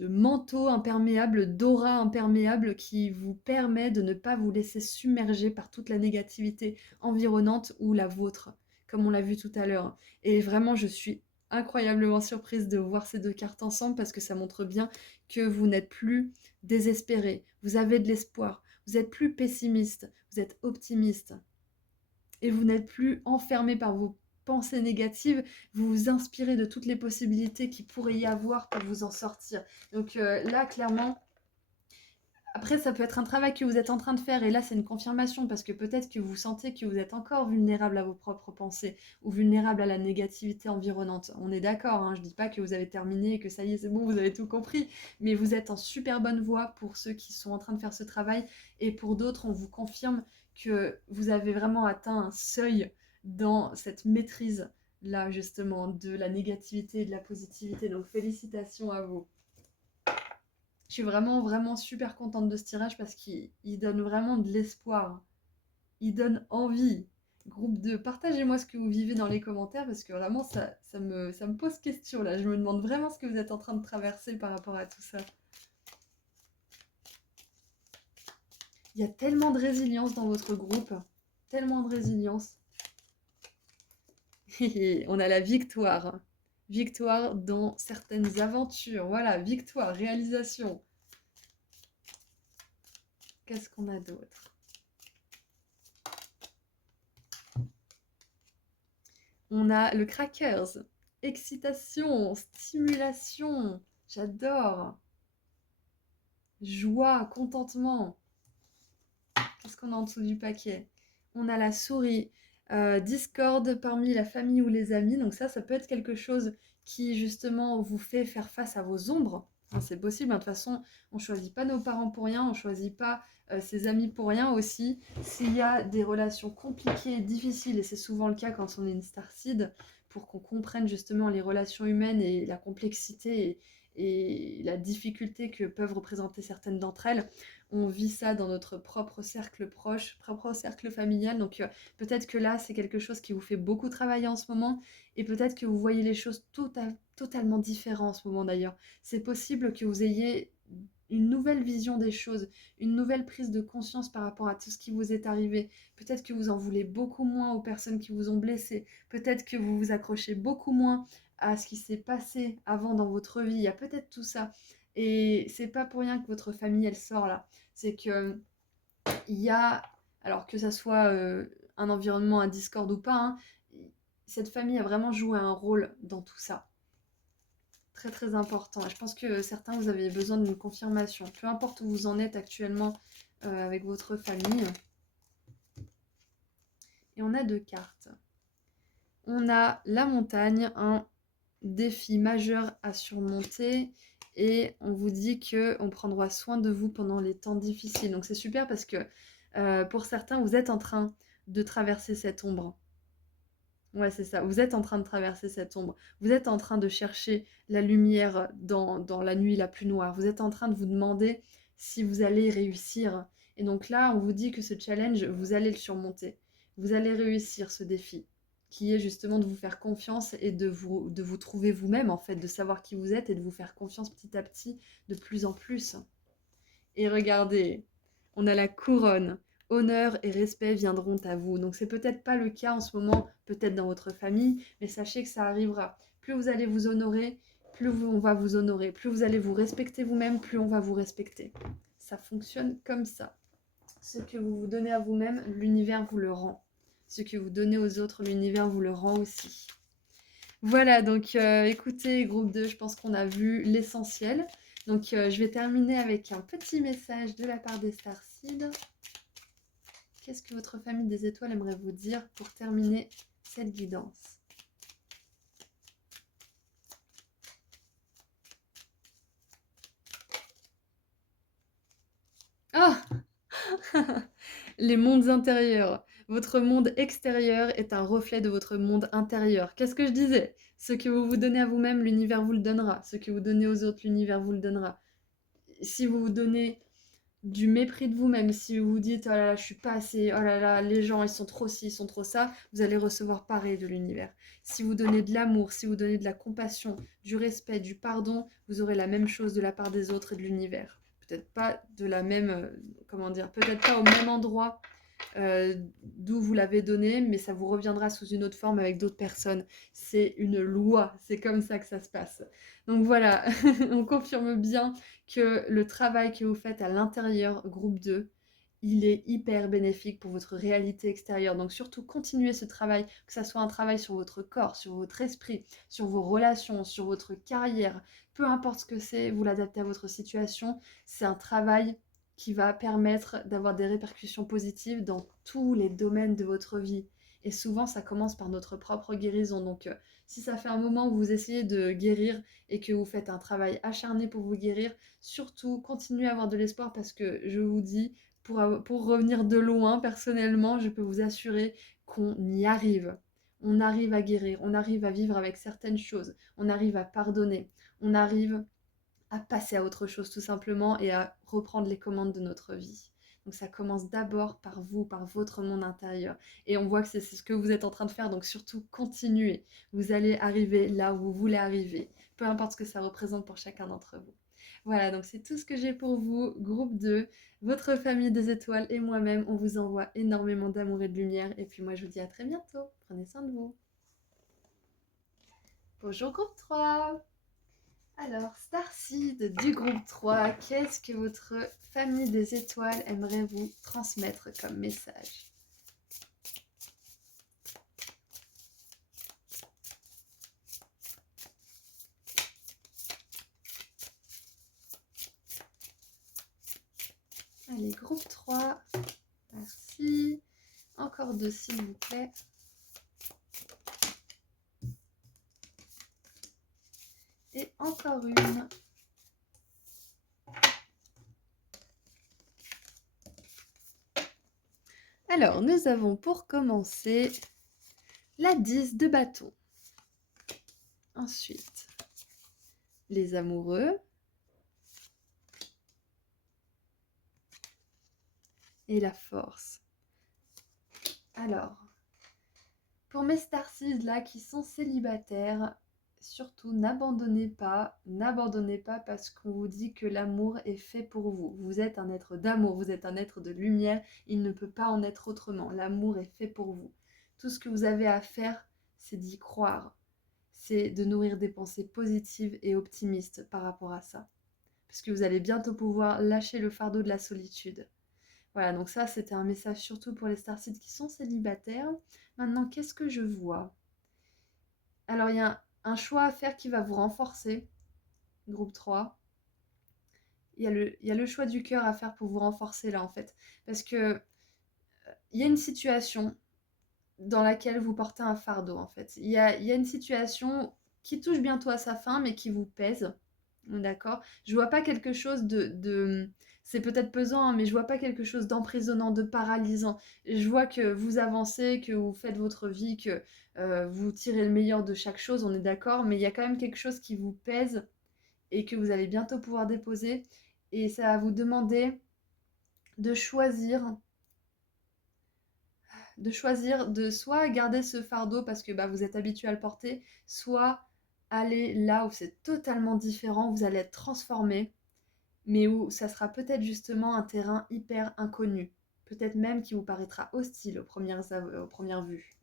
manteau imperméable, d'aura imperméable qui vous permet de ne pas vous laisser submerger par toute la négativité environnante ou la vôtre, comme on l'a vu tout à l'heure. Et vraiment, je suis incroyablement surprise de voir ces deux cartes ensemble parce que ça montre bien que vous n'êtes plus désespéré, vous avez de l'espoir, vous êtes plus pessimiste, vous êtes optimiste et vous n'êtes plus enfermé par vos pensées négatives, vous vous inspirez de toutes les possibilités qu'il pourrait y avoir pour vous en sortir. Donc là, clairement, après, ça peut être un travail que vous êtes en train de faire, et là, c'est une confirmation, parce que peut-être que vous sentez que vous êtes encore vulnérable à vos propres pensées, ou vulnérable à la négativité environnante. On est d'accord, hein, je dis pas que vous avez terminé, et que ça y est, c'est bon, vous avez tout compris, mais vous êtes en super bonne voie pour ceux qui sont en train de faire ce travail, et pour d'autres, on vous confirme que vous avez vraiment atteint un seuil dans cette maîtrise, là, justement, de la négativité et de la positivité. Donc, félicitations à vous. Je suis vraiment, vraiment super contente de ce tirage parce qu'il donne vraiment de l'espoir. Il donne envie. Groupe 2, partagez-moi ce que vous vivez dans les commentaires parce que vraiment, ça me pose question là. Je me demande vraiment ce que vous êtes en train de traverser par rapport à tout ça. Il y a tellement de résilience dans votre groupe. Tellement de résilience. On a la victoire. Victoire dans certaines aventures. Voilà, victoire, réalisation. Qu'est-ce qu'on a d'autre? On a le crackers. Excitation, stimulation. J'adore. Joie, contentement. Qu'est-ce qu'on a en dessous du paquet? On a la souris. Discorde parmi la famille ou les amis. Donc ça peut être quelque chose qui justement vous fait faire face à vos ombres. Hein, c'est possible. De toute façon, on ne choisit pas nos parents pour rien. On ne choisit pas ses amis pour rien aussi. S'il y a des relations compliquées, difficiles, et c'est souvent le cas quand on est une starseed, pour qu'on comprenne justement les relations humaines et la complexité et la difficulté que peuvent représenter certaines d'entre elles, on vit ça dans notre propre cercle proche, propre cercle familial. Donc peut-être que là, c'est quelque chose qui vous fait beaucoup travailler en ce moment. Et peut-être que vous voyez les choses totalement différentes en ce moment d'ailleurs. C'est possible que vous ayez une nouvelle vision des choses, une nouvelle prise de conscience par rapport à tout ce qui vous est arrivé. Peut-être que vous en voulez beaucoup moins aux personnes qui vous ont blessé. Peut-être que vous vous accrochez beaucoup moins à ce qui s'est passé avant dans votre vie. Il y a peut-être tout ça. Et c'est pas pour rien que votre famille, elle sort là. C'est que il y a, alors que ça soit un environnement, un Discord ou pas, hein, cette famille a vraiment joué un rôle dans tout ça. Très très important. Et je pense que certains, vous avez besoin d'une confirmation. Peu importe où vous en êtes actuellement avec votre famille. Et on a deux cartes. On a la montagne, un défi majeur à surmonter. Et on vous dit qu'on prendra soin de vous pendant les temps difficiles. Donc c'est super parce que pour certains, vous êtes en train de traverser cette ombre. Ouais, c'est ça. Vous êtes en train de traverser cette ombre. Vous êtes en train de chercher la lumière dans la nuit la plus noire. Vous êtes en train de vous demander si vous allez réussir. Et donc là, on vous dit que ce challenge, vous allez le surmonter. Vous allez réussir ce défi, qui est justement de vous faire confiance et de vous trouver vous-même, en fait, de savoir qui vous êtes et de vous faire confiance petit à petit, de plus en plus. Et regardez, on a la couronne. Honneur et respect viendront à vous. Donc c'est peut-être pas le cas en ce moment, peut-être dans votre famille, mais sachez que ça arrivera. Plus vous allez vous honorer, plus on va vous honorer. Plus vous allez vous respecter vous-même, plus on va vous respecter. Ça fonctionne comme ça. Ce que vous vous donnez à vous-même, l'univers vous le rend. Ce que vous donnez aux autres, l'univers vous le rend aussi. Voilà, donc écoutez, groupe 2, je pense qu'on a vu l'essentiel. Donc je vais terminer avec un petit message de la part des Starseeds. Qu'est-ce que votre famille des étoiles aimerait vous dire pour terminer cette guidance? Les mondes intérieurs. Votre monde extérieur est un reflet de votre monde intérieur. Qu'est-ce que je disais? Ce que vous vous donnez à vous-même, l'univers vous le donnera. Ce que vous donnez aux autres, l'univers vous le donnera. Si vous vous donnez du mépris de vous-même, si vous vous dites: «Oh là là, je suis pas assez, oh là là, les gens, ils sont trop ci, ils sont trop ça», vous allez recevoir pareil de l'univers. Si vous donnez de l'amour, si vous donnez de la compassion, du respect, du pardon, vous aurez la même chose de la part des autres et de l'univers. Peut-être pas de la même, comment dire? Peut-être pas au même endroit, d'où vous l'avez donné, mais ça vous reviendra sous une autre forme avec d'autres personnes. C'est une loi, c'est comme ça que ça se passe. Donc voilà, on confirme bien que le travail que vous faites à l'intérieur, groupe 2, il est hyper bénéfique pour votre réalité extérieure. Donc surtout, continuez ce travail, que ça soit un travail sur votre corps, sur votre esprit, sur vos relations, sur votre carrière, peu importe ce que c'est, vous l'adaptez à votre situation. C'est un travail qui va permettre d'avoir des répercussions positives dans tous les domaines de votre vie. Et souvent, ça commence par notre propre guérison. Donc, si ça fait un moment où vous essayez de guérir et que vous faites un travail acharné pour vous guérir, surtout continuez à avoir de l'espoir parce que je vous dis, pour revenir de loin, personnellement, je peux vous assurer qu'on y arrive. On arrive à guérir, on arrive à vivre avec certaines choses, on arrive à pardonner, on arrive à passer à autre chose tout simplement et à reprendre les commandes de notre vie. Donc ça commence d'abord par vous, par votre monde intérieur. Et on voit que c'est ce que vous êtes en train de faire, donc surtout continuez. Vous allez arriver là où vous voulez arriver, peu importe ce que ça représente pour chacun d'entre vous. Voilà, donc c'est tout ce que j'ai pour vous, groupe 2, votre famille des étoiles et moi-même. On vous envoie énormément d'amour et de lumière. Et puis moi, je vous dis à très bientôt. Prenez soin de vous. Bonjour groupe 3. Alors, Starseed du groupe 3, qu'est-ce que votre famille des étoiles aimerait vous transmettre comme message? Allez, groupe 3, merci. Encore deux, s'il vous plaît. Et encore une. Alors, nous avons pour commencer la 10 de bâton. Ensuite, les amoureux. Et la force. Alors, pour mes starseeds là qui sont célibataires, surtout n'abandonnez pas parce qu'on vous dit que l'amour est fait pour vous. Vous êtes un être d'amour, vous êtes un être de lumière, il ne peut pas en être autrement. L'amour est fait pour vous. Tout ce que vous avez à faire, c'est d'y croire. C'est de nourrir des pensées positives et optimistes par rapport à ça. Parce que vous allez bientôt pouvoir lâcher le fardeau de la solitude. Voilà, donc ça, c'était un message surtout pour les starseeds qui sont célibataires. Maintenant, qu'est-ce que je vois? Alors, il y a un choix à faire qui va vous renforcer, groupe 3. Il y a le choix du cœur à faire pour vous renforcer là, en fait. Parce que il y a une situation dans laquelle vous portez un fardeau, en fait. Il y a une situation qui touche bientôt à sa fin, mais qui vous pèse. D'accord? Je vois pas quelque chose c'est peut-être pesant, hein, mais je vois pas quelque chose d'emprisonnant, de paralysant. Je vois que vous avancez, que vous faites votre vie, que vous tirez le meilleur de chaque chose, on est d'accord, mais il y a quand même quelque chose qui vous pèse et que vous allez bientôt pouvoir déposer. Et ça va vous demander de choisir de soit garder ce fardeau parce que bah, vous êtes habitué à le porter, soit aller là où c'est totalement différent, vous allez être transformé, mais où ça sera peut-être justement un terrain hyper inconnu, peut-être même qui vous paraîtra hostile aux premières vues.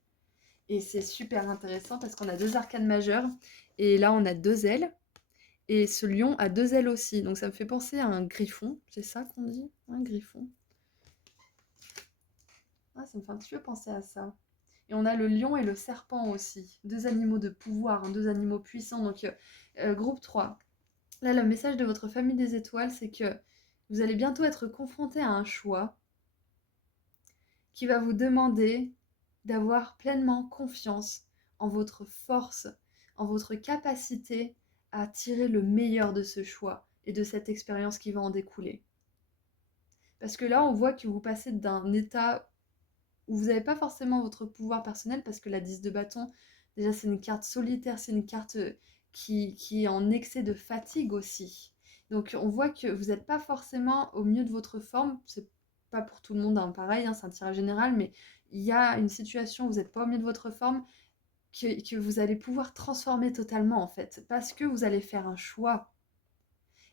Et c'est super intéressant parce qu'on a deux arcanes majeures, et là on a deux ailes, et ce lion a deux ailes aussi, donc ça me fait penser à un griffon, c'est ça qu'on dit? Un griffon. Ah, ça me fait un petit peu penser à ça. Et on a le lion et le serpent aussi, deux animaux de pouvoir, hein, deux animaux puissants, donc groupe 3. Là, le message de votre famille des étoiles, c'est que vous allez bientôt être confronté à un choix qui va vous demander d'avoir pleinement confiance en votre force, en votre capacité à tirer le meilleur de ce choix et de cette expérience qui va en découler. Parce que là, on voit que vous passez d'un état où vous n'avez pas forcément votre pouvoir personnel, parce que la 10 de bâton, déjà, c'est une carte solitaire, c'est une carte qui est en excès de fatigue aussi. Donc, on voit que vous n'êtes pas forcément au mieux de votre forme. C'est pas pour tout le monde, hein, pareil, hein, c'est un tirage général, mais il y a une situation où vous n'êtes pas au mieux de votre forme que vous allez pouvoir transformer totalement, en fait, parce que vous allez faire un choix.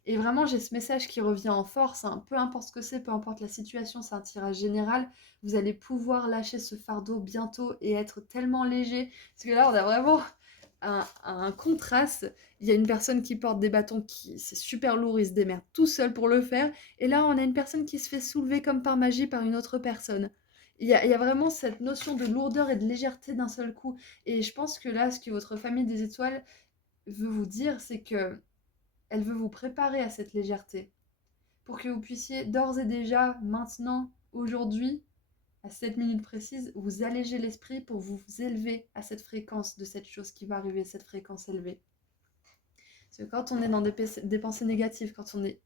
Et vraiment, j'ai ce message qui revient en force, hein. Peu importe ce que c'est, peu importe la situation, c'est un tirage général. Vous allez pouvoir lâcher ce fardeau bientôt et être tellement léger. Parce que là, on a vraiment un contraste. Il y a une personne qui porte des bâtons, c'est super lourd, il se démerde tout seul pour le faire. Et là, on a une personne qui se fait soulever comme par magie par une autre personne. Il y a vraiment cette notion de lourdeur et de légèreté d'un seul coup. Et je pense que là, ce que votre famille des étoiles veut vous dire, c'est que elle veut vous préparer à cette légèreté pour que vous puissiez d'ores et déjà, maintenant, aujourd'hui, à cette minute précise, vous alléger l'esprit pour vous élever à cette fréquence de cette chose qui va arriver, cette fréquence élevée. Parce que quand on est dans des pensées négatives, quand on est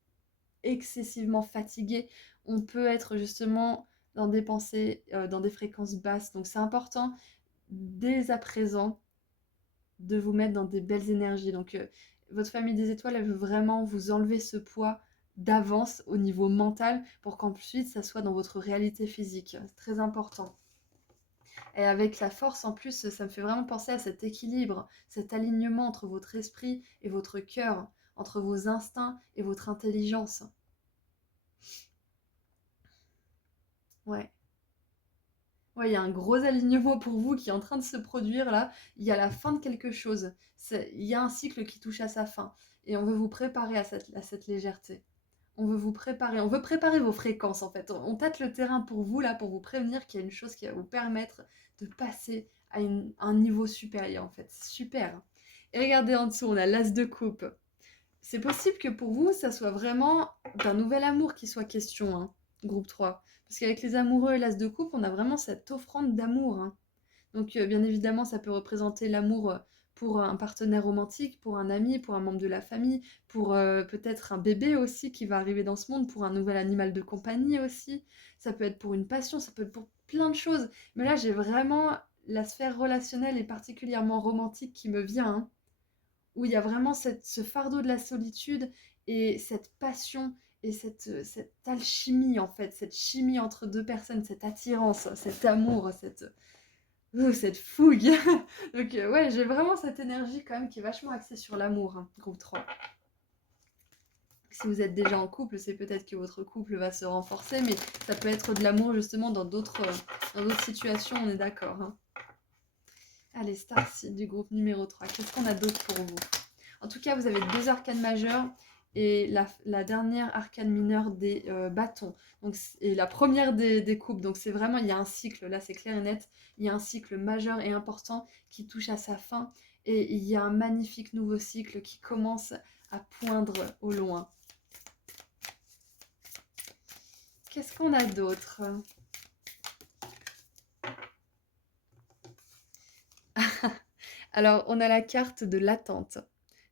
excessivement fatigué, on peut être justement dans des pensées, dans des fréquences basses. Donc c'est important dès à présent de vous mettre dans des belles énergies. Donc, votre famille des étoiles, elle veut vraiment vous enlever ce poids d'avance au niveau mental pour qu'ensuite ça soit dans votre réalité physique. C'est très important. Et avec la force en plus, ça me fait vraiment penser à cet équilibre, cet alignement entre votre esprit et votre cœur, entre vos instincts et votre intelligence. Ouais. Ouais, il y a un gros alignement pour vous qui est en train de se produire là. Il y a la fin de quelque chose. Il y a un cycle qui touche à sa fin. Et on veut vous préparer à cette légèreté. On veut vous préparer. On veut préparer vos fréquences en fait. On tâte le terrain pour vous là, pour vous prévenir qu'il y a une chose qui va vous permettre de passer à un niveau supérieur en fait. C'est super. Et regardez en dessous, on a l'as de coupe. C'est possible que pour vous, ça soit vraiment d'un nouvel amour qui soit question, hein, groupe 3. Parce qu'avec les amoureux et l'as de coupe, on a vraiment cette offrande d'amour, hein. Donc, bien évidemment, ça peut représenter l'amour pour un partenaire romantique, pour un ami, pour un membre de la famille, pour peut-être un bébé aussi qui va arriver dans ce monde, pour un nouvel animal de compagnie aussi. Ça peut être pour une passion, ça peut être pour plein de choses. Mais là, j'ai vraiment la sphère relationnelle et particulièrement romantique qui me vient, hein, où il y a vraiment ce fardeau de la solitude et cette passion et cette alchimie en fait, cette chimie entre deux personnes, cette attirance, cet amour, cette fougue. Donc ouais, j'ai vraiment cette énergie quand même qui est vachement axée sur l'amour, hein, groupe 3. Si vous êtes déjà en couple, c'est peut-être que votre couple va se renforcer, mais ça peut être de l'amour justement dans d'autres situations, on est d'accord, hein. Allez, Starseed du groupe numéro 3, qu'est-ce qu'on a d'autre pour vous? En tout cas, vous avez 2 arcanes majeures et la dernière arcane mineure des bâtons. Donc, et la première des coupes. Donc c'est vraiment, il y a un cycle, là c'est clair et net, il y a un cycle majeur et important qui touche à sa fin. Et il y a un magnifique nouveau cycle qui commence à poindre au loin. Qu'est-ce qu'on a d'autre? Alors, on a la carte de l'attente.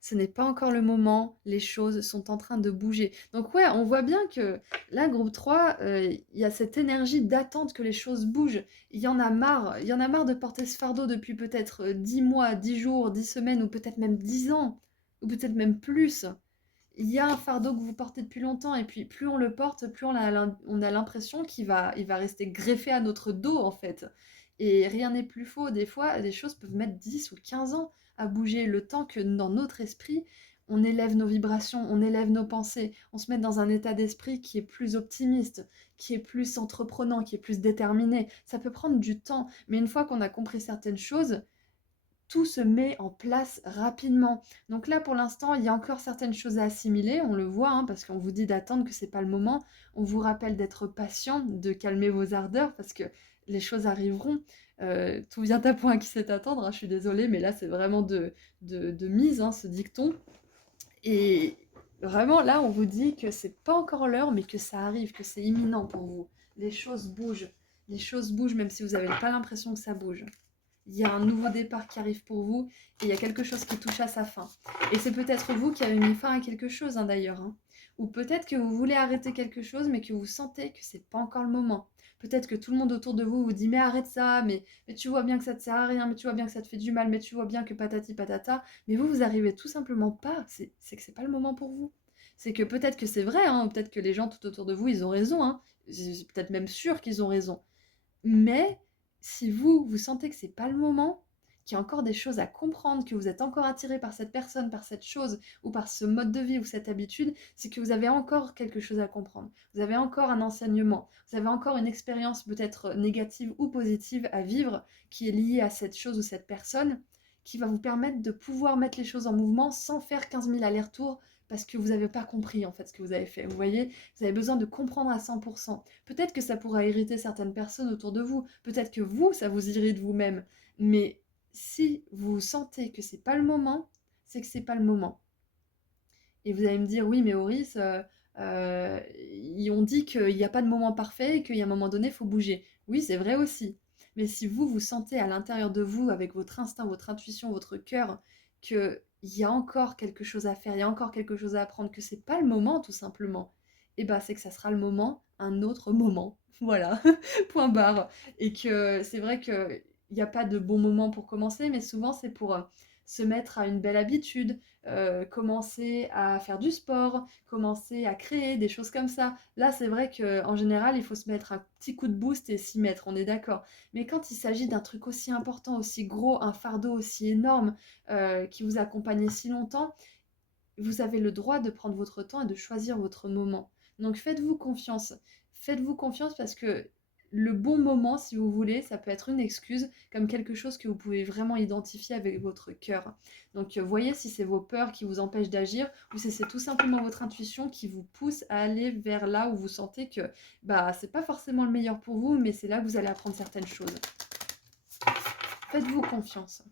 Ce n'est pas encore le moment, les choses sont en train de bouger. Donc ouais, on voit bien que là, groupe 3, il y a cette énergie d'attente que les choses bougent. Il y en a marre de porter ce fardeau depuis peut-être 10 mois, 10 jours, 10 semaines ou peut-être même 10 ans, ou peut-être même plus. Il y a un fardeau que vous portez depuis longtemps et puis plus on le porte, plus on a l'impression il va rester greffé à notre dos en fait. Et rien n'est plus faux. Des fois, des choses peuvent mettre 10 ou 15 ans à bouger, le temps que dans notre esprit, on élève nos vibrations, on élève nos pensées, on se met dans un état d'esprit qui est plus optimiste, qui est plus entreprenant, qui est plus déterminé. Ça peut prendre du temps, mais une fois qu'on a compris certaines choses, tout se met en place rapidement. Donc là, pour l'instant, il y a encore certaines choses à assimiler, on le voit, hein, parce qu'on vous dit d'attendre que c'est pas le moment. On vous rappelle d'être patient, de calmer vos ardeurs, parce que les choses arriveront. Tout vient à point qui sait attendre, hein, je suis désolée, mais là, c'est vraiment de mise, hein, ce dicton. Et vraiment, là, on vous dit que c'est pas encore l'heure, mais que ça arrive, que c'est imminent pour vous. Les choses bougent. Les choses bougent, même si vous n'avez pas l'impression que ça bouge. Il y a un nouveau départ qui arrive pour vous et il y a quelque chose qui touche à sa fin. Et c'est peut-être vous qui avez mis fin à quelque chose, hein, d'ailleurs, hein. Ou peut-être que vous voulez arrêter quelque chose, mais que vous sentez que c'est pas encore le moment. Peut-être que tout le monde autour de vous vous dit mais arrête ça, mais tu vois bien que ça te sert à rien, mais tu vois bien que ça te fait du mal, mais tu vois bien que patati patata. Mais vous arrivez tout simplement pas. C'est que c'est pas le moment pour vous. C'est que peut-être que c'est vrai, hein, peut-être que les gens tout autour de vous, ils ont raison, hein. C'est peut-être même sûr qu'ils ont raison. Mais si vous, vous sentez que c'est pas le moment, qu'il y a encore des choses à comprendre, que vous êtes encore attiré par cette personne, par cette chose, ou par ce mode de vie ou cette habitude, c'est que vous avez encore quelque chose à comprendre. Vous avez encore un enseignement, vous avez encore une expérience peut-être négative ou positive à vivre qui est liée à cette chose ou cette personne, qui va vous permettre de pouvoir mettre les choses en mouvement sans faire 15 000 allers-retours parce que vous n'avez pas compris en fait ce que vous avez fait. Vous voyez, vous avez besoin de comprendre à 100%. Peut-être que ça pourra irriter certaines personnes autour de vous, peut-être que vous, ça vous irrite vous-même, mais si vous sentez que c'est pas le moment, c'est que c'est pas le moment. Et vous allez me dire, oui, mais Auris, ils ont dit qu'il n'y a pas de moment parfait et qu'il y a un moment donné, il faut bouger. Oui, c'est vrai aussi. Mais si vous, vous sentez à l'intérieur de vous, avec votre instinct, votre intuition, votre cœur, qu'il y a encore quelque chose à faire, il y a encore quelque chose à apprendre, que c'est pas le moment, tout simplement, et ben c'est que ça sera le moment, un autre moment. Voilà, point barre. Et que c'est vrai qu'il n'y a pas de bon moment pour commencer, mais souvent c'est pour se mettre à une belle habitude, commencer à faire du sport, commencer à créer des choses comme ça. Là, c'est vrai qu'en général, il faut se mettre un petit coup de boost et s'y mettre, on est d'accord. Mais quand il s'agit d'un truc aussi important, aussi gros, un fardeau aussi énorme, qui vous accompagne si longtemps, vous avez le droit de prendre votre temps et de choisir votre moment. Donc faites-vous confiance. Faites-vous confiance parce que le bon moment, si vous voulez, ça peut être une excuse, comme quelque chose que vous pouvez vraiment identifier avec votre cœur. Donc voyez si c'est vos peurs qui vous empêchent d'agir ou si c'est tout simplement votre intuition qui vous pousse à aller vers là où vous sentez que bah c'est pas forcément le meilleur pour vous, mais c'est là que vous allez apprendre certaines choses. Faites-vous confiance.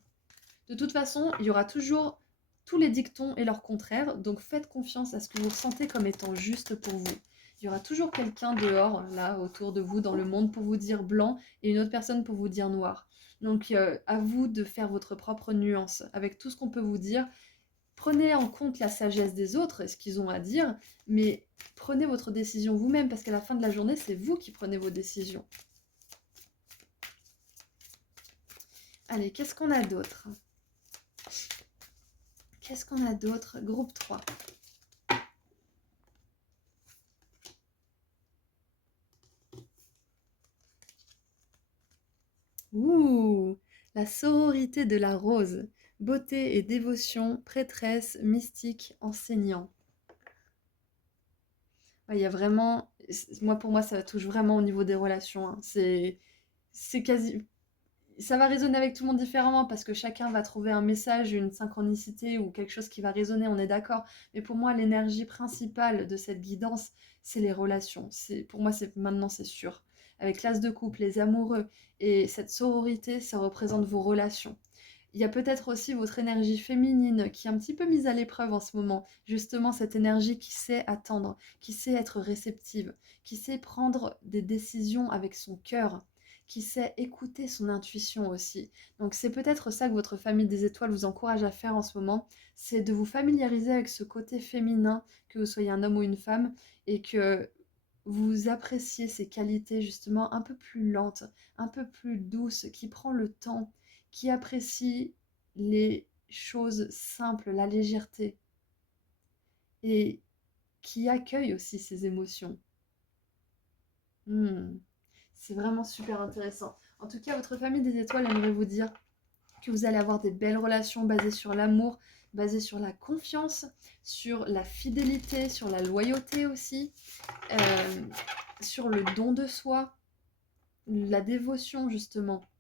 De toute façon, il y aura toujours tous les dictons et leur contraire, donc faites confiance à ce que vous ressentez comme étant juste pour vous. Il y aura toujours quelqu'un dehors, là, autour de vous, dans le monde, pour vous dire blanc, et une autre personne pour vous dire noir. Donc à vous de faire votre propre nuance avec tout ce qu'on peut vous dire. Prenez en compte la sagesse des autres et ce qu'ils ont à dire, mais prenez votre décision vous-même, parce qu'à la fin de la journée, c'est vous qui prenez vos décisions. Allez, qu'est-ce qu'on a d'autre ? Qu'est-ce qu'on a d'autre ? Groupe 3. Ouh, la sororité de la rose. Beauté et dévotion, prêtresse, mystique, enseignant. Ouais, il y a vraiment... pour moi, ça touche vraiment au niveau des relations, hein. C'est quasi... Ça va résonner avec tout le monde différemment parce que chacun va trouver un message, une synchronicité ou quelque chose qui va résonner, on est d'accord. Mais pour moi, l'énergie principale de cette guidance, c'est les relations. Pour moi, maintenant, c'est sûr. Avec l'as de couple, les amoureux et cette sororité, ça représente vos relations. Il y a peut-être aussi votre énergie féminine qui est un petit peu mise à l'épreuve en ce moment. Justement, cette énergie qui sait attendre, qui sait être réceptive, qui sait prendre des décisions avec son cœur, qui sait écouter son intuition aussi. Donc c'est peut-être ça que votre famille des étoiles vous encourage à faire en ce moment, c'est de vous familiariser avec ce côté féminin, que vous soyez un homme ou une femme, et que vous appréciez ces qualités justement un peu plus lentes, un peu plus douces, qui prend le temps, qui apprécie les choses simples, la légèreté, et qui accueille aussi ses émotions. Hmm. C'est vraiment super intéressant. En tout cas, votre famille des étoiles aimerait vous dire que vous allez avoir des belles relations basées sur l'amour, basées sur la confiance, sur la fidélité, sur la loyauté aussi, euh, sur le don de soi, la dévotion justement,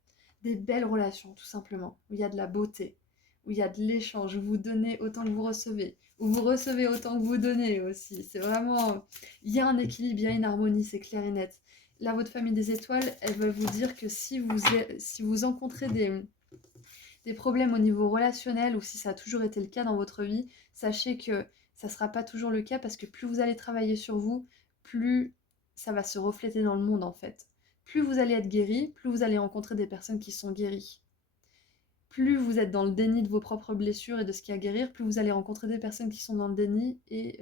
des belles relations tout simplement, où il y a de la beauté, où il y a de l'échange, où vous donnez autant que vous recevez, où vous recevez autant que vous donnez aussi. C'est vraiment, il y a un équilibre, il y a une harmonie, c'est clair et net. Là, votre famille des étoiles, elle va vous dire que si vous rencontrez des problèmes au niveau relationnel ou si ça a toujours été le cas dans votre vie, sachez que ça ne sera pas toujours le cas parce que plus vous allez travailler sur vous, plus ça va se refléter dans le monde en fait. Plus vous allez être guéri, plus vous allez rencontrer des personnes qui sont guéries. plus vous êtes dans le déni de vos propres blessures et de ce qu'il y a à guérir, plus vous allez rencontrer des personnes qui sont dans le déni et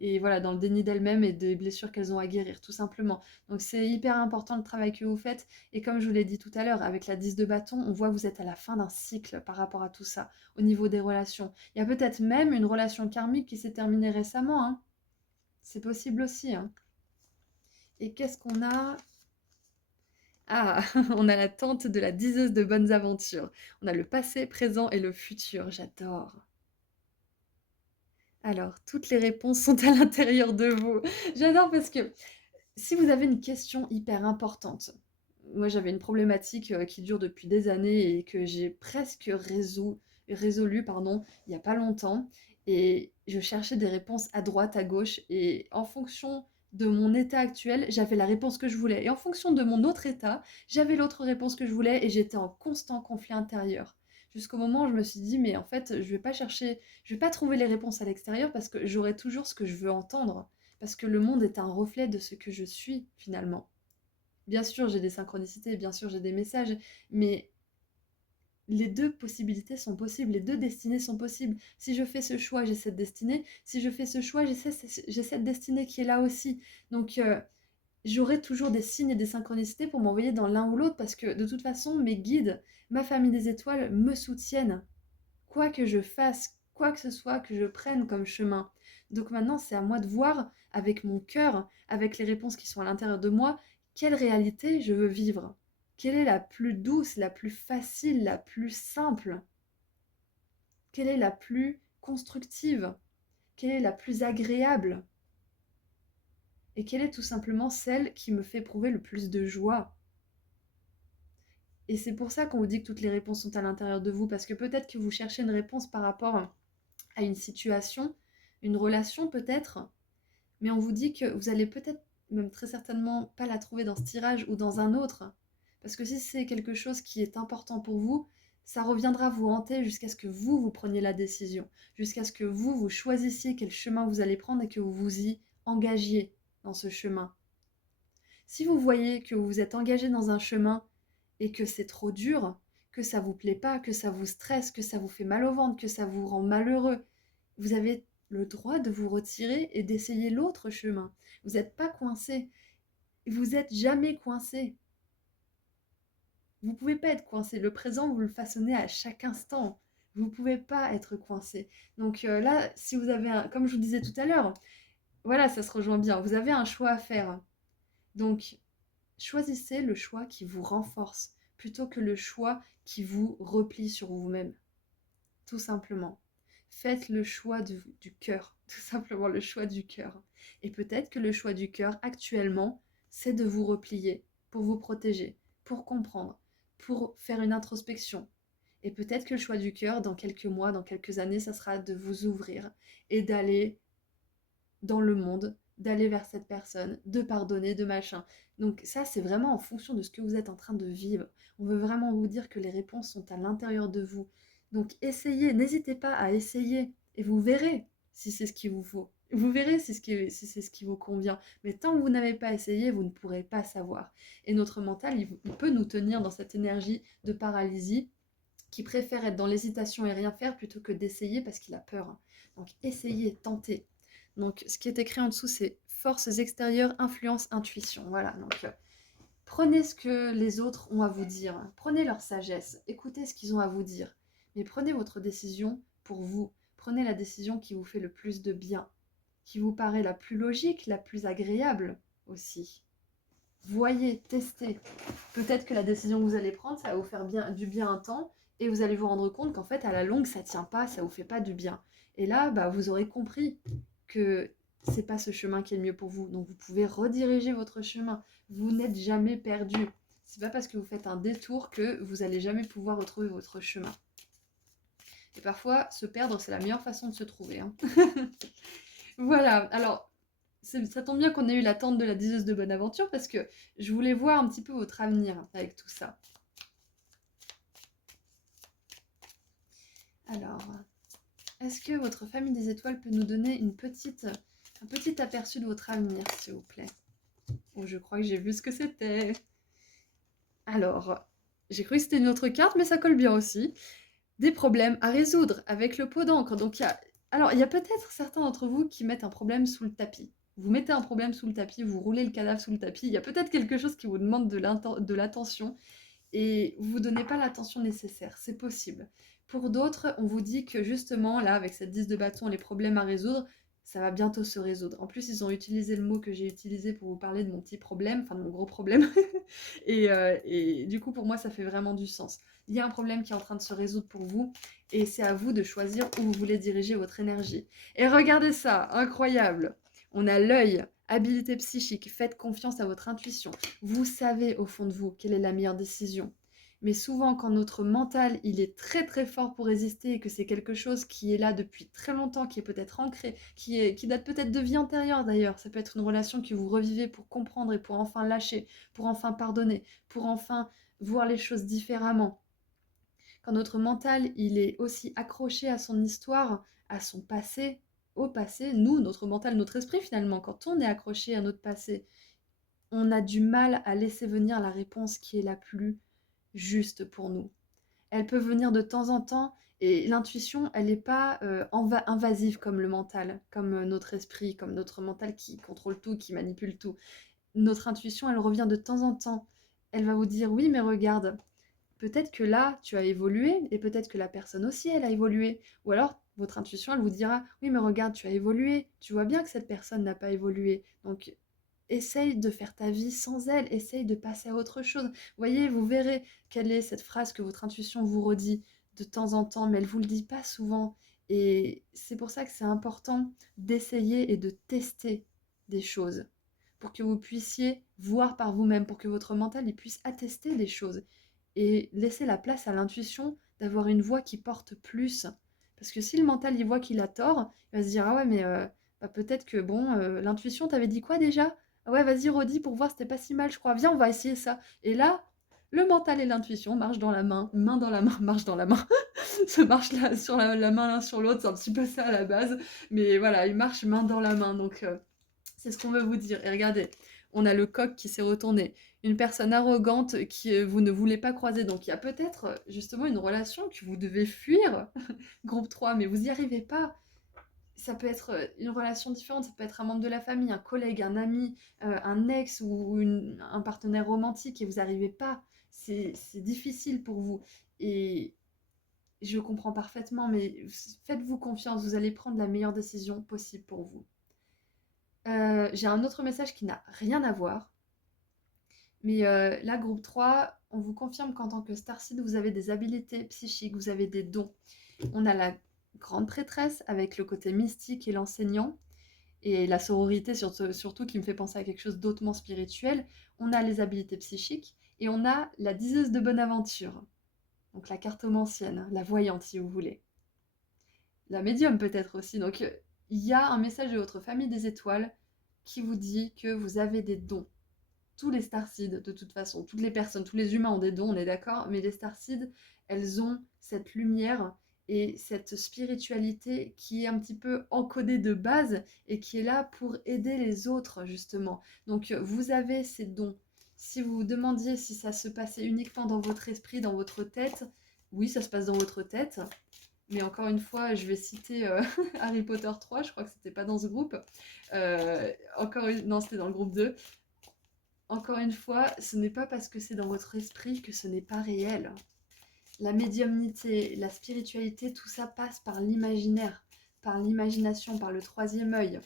et voilà, dans le déni d'elles-mêmes et des blessures qu'elles ont à guérir, tout simplement. Donc c'est hyper important le travail que vous faites. Et comme je vous l'ai dit tout à l'heure, avec la 10 de bâton, on voit que vous êtes à la fin d'un cycle par rapport à tout ça, au niveau des relations. Il y a peut-être même une relation karmique qui s'est terminée récemment, hein. C'est possible aussi, hein. Et qu'est-ce qu'on a? Ah, on a la tante de la diseuse de bonnes aventures. On a le passé, présent et le futur. J'adore. Alors, toutes les réponses sont à l'intérieur de vous. J'adore parce que si vous avez une question hyper importante, moi j'avais une problématique qui dure depuis des années et que j'ai presque résolu, pardon, il n'y a pas longtemps. Et je cherchais des réponses à droite, à gauche. Et en fonction de mon état actuel, j'avais la réponse que je voulais. Et en fonction de mon autre état, j'avais l'autre réponse que je voulais. Et j'étais en constant conflit intérieur. Jusqu'au moment où je me suis dit, mais en fait, je vais pas chercher, je vais pas trouver les réponses à l'extérieur parce que j'aurai toujours ce que je veux entendre. Parce que le monde est un reflet de ce que je suis, finalement. Bien sûr, j'ai des synchronicités, bien sûr, j'ai des messages, mais les deux possibilités sont possibles, les deux destinées sont possibles. Si je fais ce choix, j'ai cette destinée. Si je fais ce choix, j'ai cette destinée qui est là aussi. Donc, j'aurai toujours des signes et des synchronicités pour m'envoyer dans l'un ou l'autre, parce que de toute façon, mes guides, ma famille des étoiles me soutiennent. Quoi que je fasse, quoi que ce soit que je prenne comme chemin. Donc maintenant, c'est à moi de voir avec mon cœur, avec les réponses qui sont à l'intérieur de moi, quelle réalité je veux vivre. Quelle est la plus douce, la plus facile, la plus simple? Quelle est la plus constructive? Quelle est la plus agréable? Et quelle est tout simplement celle qui me fait éprouver le plus de joie? Et c'est pour ça qu'on vous dit que toutes les réponses sont à l'intérieur de vous, parce que peut-être que vous cherchez une réponse par rapport à une situation, une relation peut-être, mais on vous dit que vous allez peut-être, même très certainement, pas la trouver dans ce tirage ou dans un autre. Parce que si c'est quelque chose qui est important pour vous, ça reviendra vous hanter jusqu'à ce que vous preniez la décision, jusqu'à ce que vous choisissiez quel chemin vous allez prendre et que vous vous y engagiez dans ce chemin. Si vous voyez que vous vous êtes engagé dans un chemin et que c'est trop dur, que ça vous plaît pas, que ça vous stresse, que ça vous fait mal au ventre, que ça vous rend malheureux, vous avez le droit de vous retirer et d'essayer l'autre chemin. Vous n'êtes pas coincé. Vous n'êtes jamais coincé. Vous ne pouvez pas être coincé. Le présent, vous le façonnez à chaque instant. Vous ne pouvez pas être coincé. Donc là, si vous avez comme je vous disais tout à l'heure, voilà, ça se rejoint bien. Vous avez un choix à faire. Donc, choisissez le choix qui vous renforce plutôt que le choix qui vous replie sur vous-même. Tout simplement. Faites le choix du cœur, tout simplement le choix du cœur. Et peut-être que le choix du cœur actuellement, c'est de vous replier pour vous protéger, pour comprendre, pour faire une introspection. Et peut-être que le choix du cœur, dans quelques mois, dans quelques années, ça sera de vous ouvrir et d'aller dans le monde, d'aller vers cette personne, de pardonner, de machin. Donc ça, c'est vraiment en fonction de ce que vous êtes en train de vivre. On veut vraiment vous dire que les réponses sont à l'intérieur de vous. Donc essayez, n'hésitez pas à essayer et vous verrez si c'est ce qu'il vous faut. Vous verrez si c'est ce qui vous convient. Mais tant que vous n'avez pas essayé, vous ne pourrez pas savoir. Et notre mental, il peut nous tenir dans cette énergie de paralysie qui préfère être dans l'hésitation et rien faire plutôt que d'essayer parce qu'il a peur. Donc essayez, tentez. Donc ce qui est écrit en dessous, c'est forces extérieures, influence, intuition. Voilà, donc prenez ce que les autres ont à vous dire, prenez leur sagesse, écoutez ce qu'ils ont à vous dire, mais prenez votre décision pour vous. Prenez la décision qui vous fait le plus de bien, qui vous paraît la plus logique, la plus agréable aussi. Voyez, testez. Peut-être que la décision que vous allez prendre, ça va vous faire du bien un temps, et vous allez vous rendre compte qu'en fait, à la longue, ça tient pas, ça vous fait pas du bien. Et là, bah, vous aurez compris que c'est pas ce chemin qui est le mieux pour vous. Donc vous pouvez rediriger votre chemin. Vous n'êtes jamais perdu. C'est pas parce que vous faites un détour que vous allez jamais pouvoir retrouver votre chemin. Et parfois, se perdre, c'est la meilleure façon de se trouver, hein. Voilà, alors ça tombe bien qu'on ait eu la tante de la diseuse de bonne aventure parce que je voulais voir un petit peu votre avenir avec tout ça. Alors, est-ce que votre famille des étoiles peut nous donner un petit aperçu de votre avenir, s'il vous plaît? Oh, je crois que j'ai vu ce que c'était. Alors, j'ai cru que c'était une autre carte, mais ça colle bien aussi. Des problèmes à résoudre avec le pot d'encre. Donc il y a peut-être certains d'entre vous qui mettent un problème sous le tapis. Vous mettez un problème sous le tapis, vous roulez le cadavre sous le tapis, il y a peut-être quelque chose qui vous demande de l'attention et vous ne donnez pas l'attention nécessaire, c'est possible. Pour d'autres, on vous dit que justement, là, avec cette 10 de bâton, les problèmes à résoudre, ça va bientôt se résoudre. En plus, ils ont utilisé le mot que j'ai utilisé pour vous parler de mon petit problème, enfin de mon gros problème. Et du coup, pour moi, ça fait vraiment du sens. Il y a un problème qui est en train de se résoudre pour vous, et c'est à vous de choisir où vous voulez diriger votre énergie. Et regardez ça, incroyable! On a l'œil, habilité psychique, faites confiance à votre intuition. Vous savez au fond de vous quelle est la meilleure décision. Mais souvent, quand notre mental, il est très très fort pour résister et que c'est quelque chose qui est là depuis très longtemps, qui est peut-être ancré, qui date peut-être de vie antérieure d'ailleurs, ça peut être une relation que vous revivez pour comprendre et pour enfin lâcher, pour enfin pardonner, pour enfin voir les choses différemment. Quand notre mental, il est aussi accroché à son histoire, à son passé, au passé, nous, notre mental, notre esprit finalement, quand on est accroché à notre passé, on a du mal à laisser venir la réponse qui est la plus juste pour nous. Elle peut venir de temps en temps et l'intuition, elle n'est pas invasive comme le mental, comme notre esprit, comme notre mental qui contrôle tout, qui manipule tout. Notre intuition, elle revient de temps en temps. Elle va vous dire oui, mais regarde, peut-être que là, tu as évolué et peut-être que la personne aussi, elle a évolué. Ou alors, votre intuition, elle vous dira oui, mais regarde, tu as évolué. Tu vois bien que cette personne n'a pas évolué. Donc, essaye de faire ta vie sans elle, essaye de passer à autre chose. Vous voyez, vous verrez quelle est cette phrase que votre intuition vous redit de temps en temps, mais elle vous le dit pas souvent. Et c'est pour ça que c'est important d'essayer et de tester des choses pour que vous puissiez voir par vous-même, pour que votre mental il puisse attester des choses et laisser la place à l'intuition d'avoir une voix qui porte plus. Parce que si le mental il voit qu'il a tort, il va se dire ah ouais mais bah, peut-être que bon l'intuition t'avait dit quoi déjà? Ah ouais vas-y redis pour voir c'était pas si mal je crois. Viens on va essayer ça. Et là le mental et l'intuition marchent dans la main dans la main, marchent dans la main, se marchent là, sur la main l'un sur l'autre, c'est un petit peu ça à la base, mais voilà, ils marchent main dans la main, donc c'est ce qu'on veut vous dire. Et regardez, on a le coq qui s'est retourné, une personne arrogante qui vous ne voulez pas croiser. Donc il y a peut-être justement une relation que vous devez fuir, groupe 3, mais vous n'y arrivez pas. Ça peut être une relation différente, ça peut être un membre de la famille, un collègue, un ami, un ex ou un partenaire romantique et vous n'arrivez pas. C'est difficile pour vous. Et je comprends parfaitement, mais faites-vous confiance, vous allez prendre la meilleure décision possible pour vous. J'ai un autre message qui n'a rien à voir. Mais là, groupe 3, on vous confirme qu'en tant que Starseed, vous avez des habilités psychiques, vous avez des dons. On a la grande prêtresse avec le côté mystique et l'enseignant, et la sororité surtout qui me fait penser à quelque chose d'autrement spirituel. On a les habilités psychiques, et on a la diseuse de bonne aventure, donc la cartomancienne, la voyante si vous voulez. La médium peut-être aussi. Donc il y a un message de votre famille des étoiles qui vous dit que vous avez des dons. Tous les starseeds, de toute façon, toutes les personnes, tous les humains ont des dons, on est d'accord, mais les starseeds, elles ont cette lumière et cette spiritualité qui est un petit peu encodée de base et qui est là pour aider les autres, justement. Donc, vous avez ces dons. Si vous vous demandiez si ça se passait uniquement dans votre esprit, dans votre tête, oui, ça se passe dans votre tête. Mais encore une fois, je vais citer Harry Potter 3, je crois que c'était pas dans ce groupe. Non, c'était dans le groupe 2. Encore une fois, ce n'est pas parce que c'est dans votre esprit que ce n'est pas réel. La médiumnité, la spiritualité, tout ça passe par l'imaginaire, par l'imagination, par le troisième œil.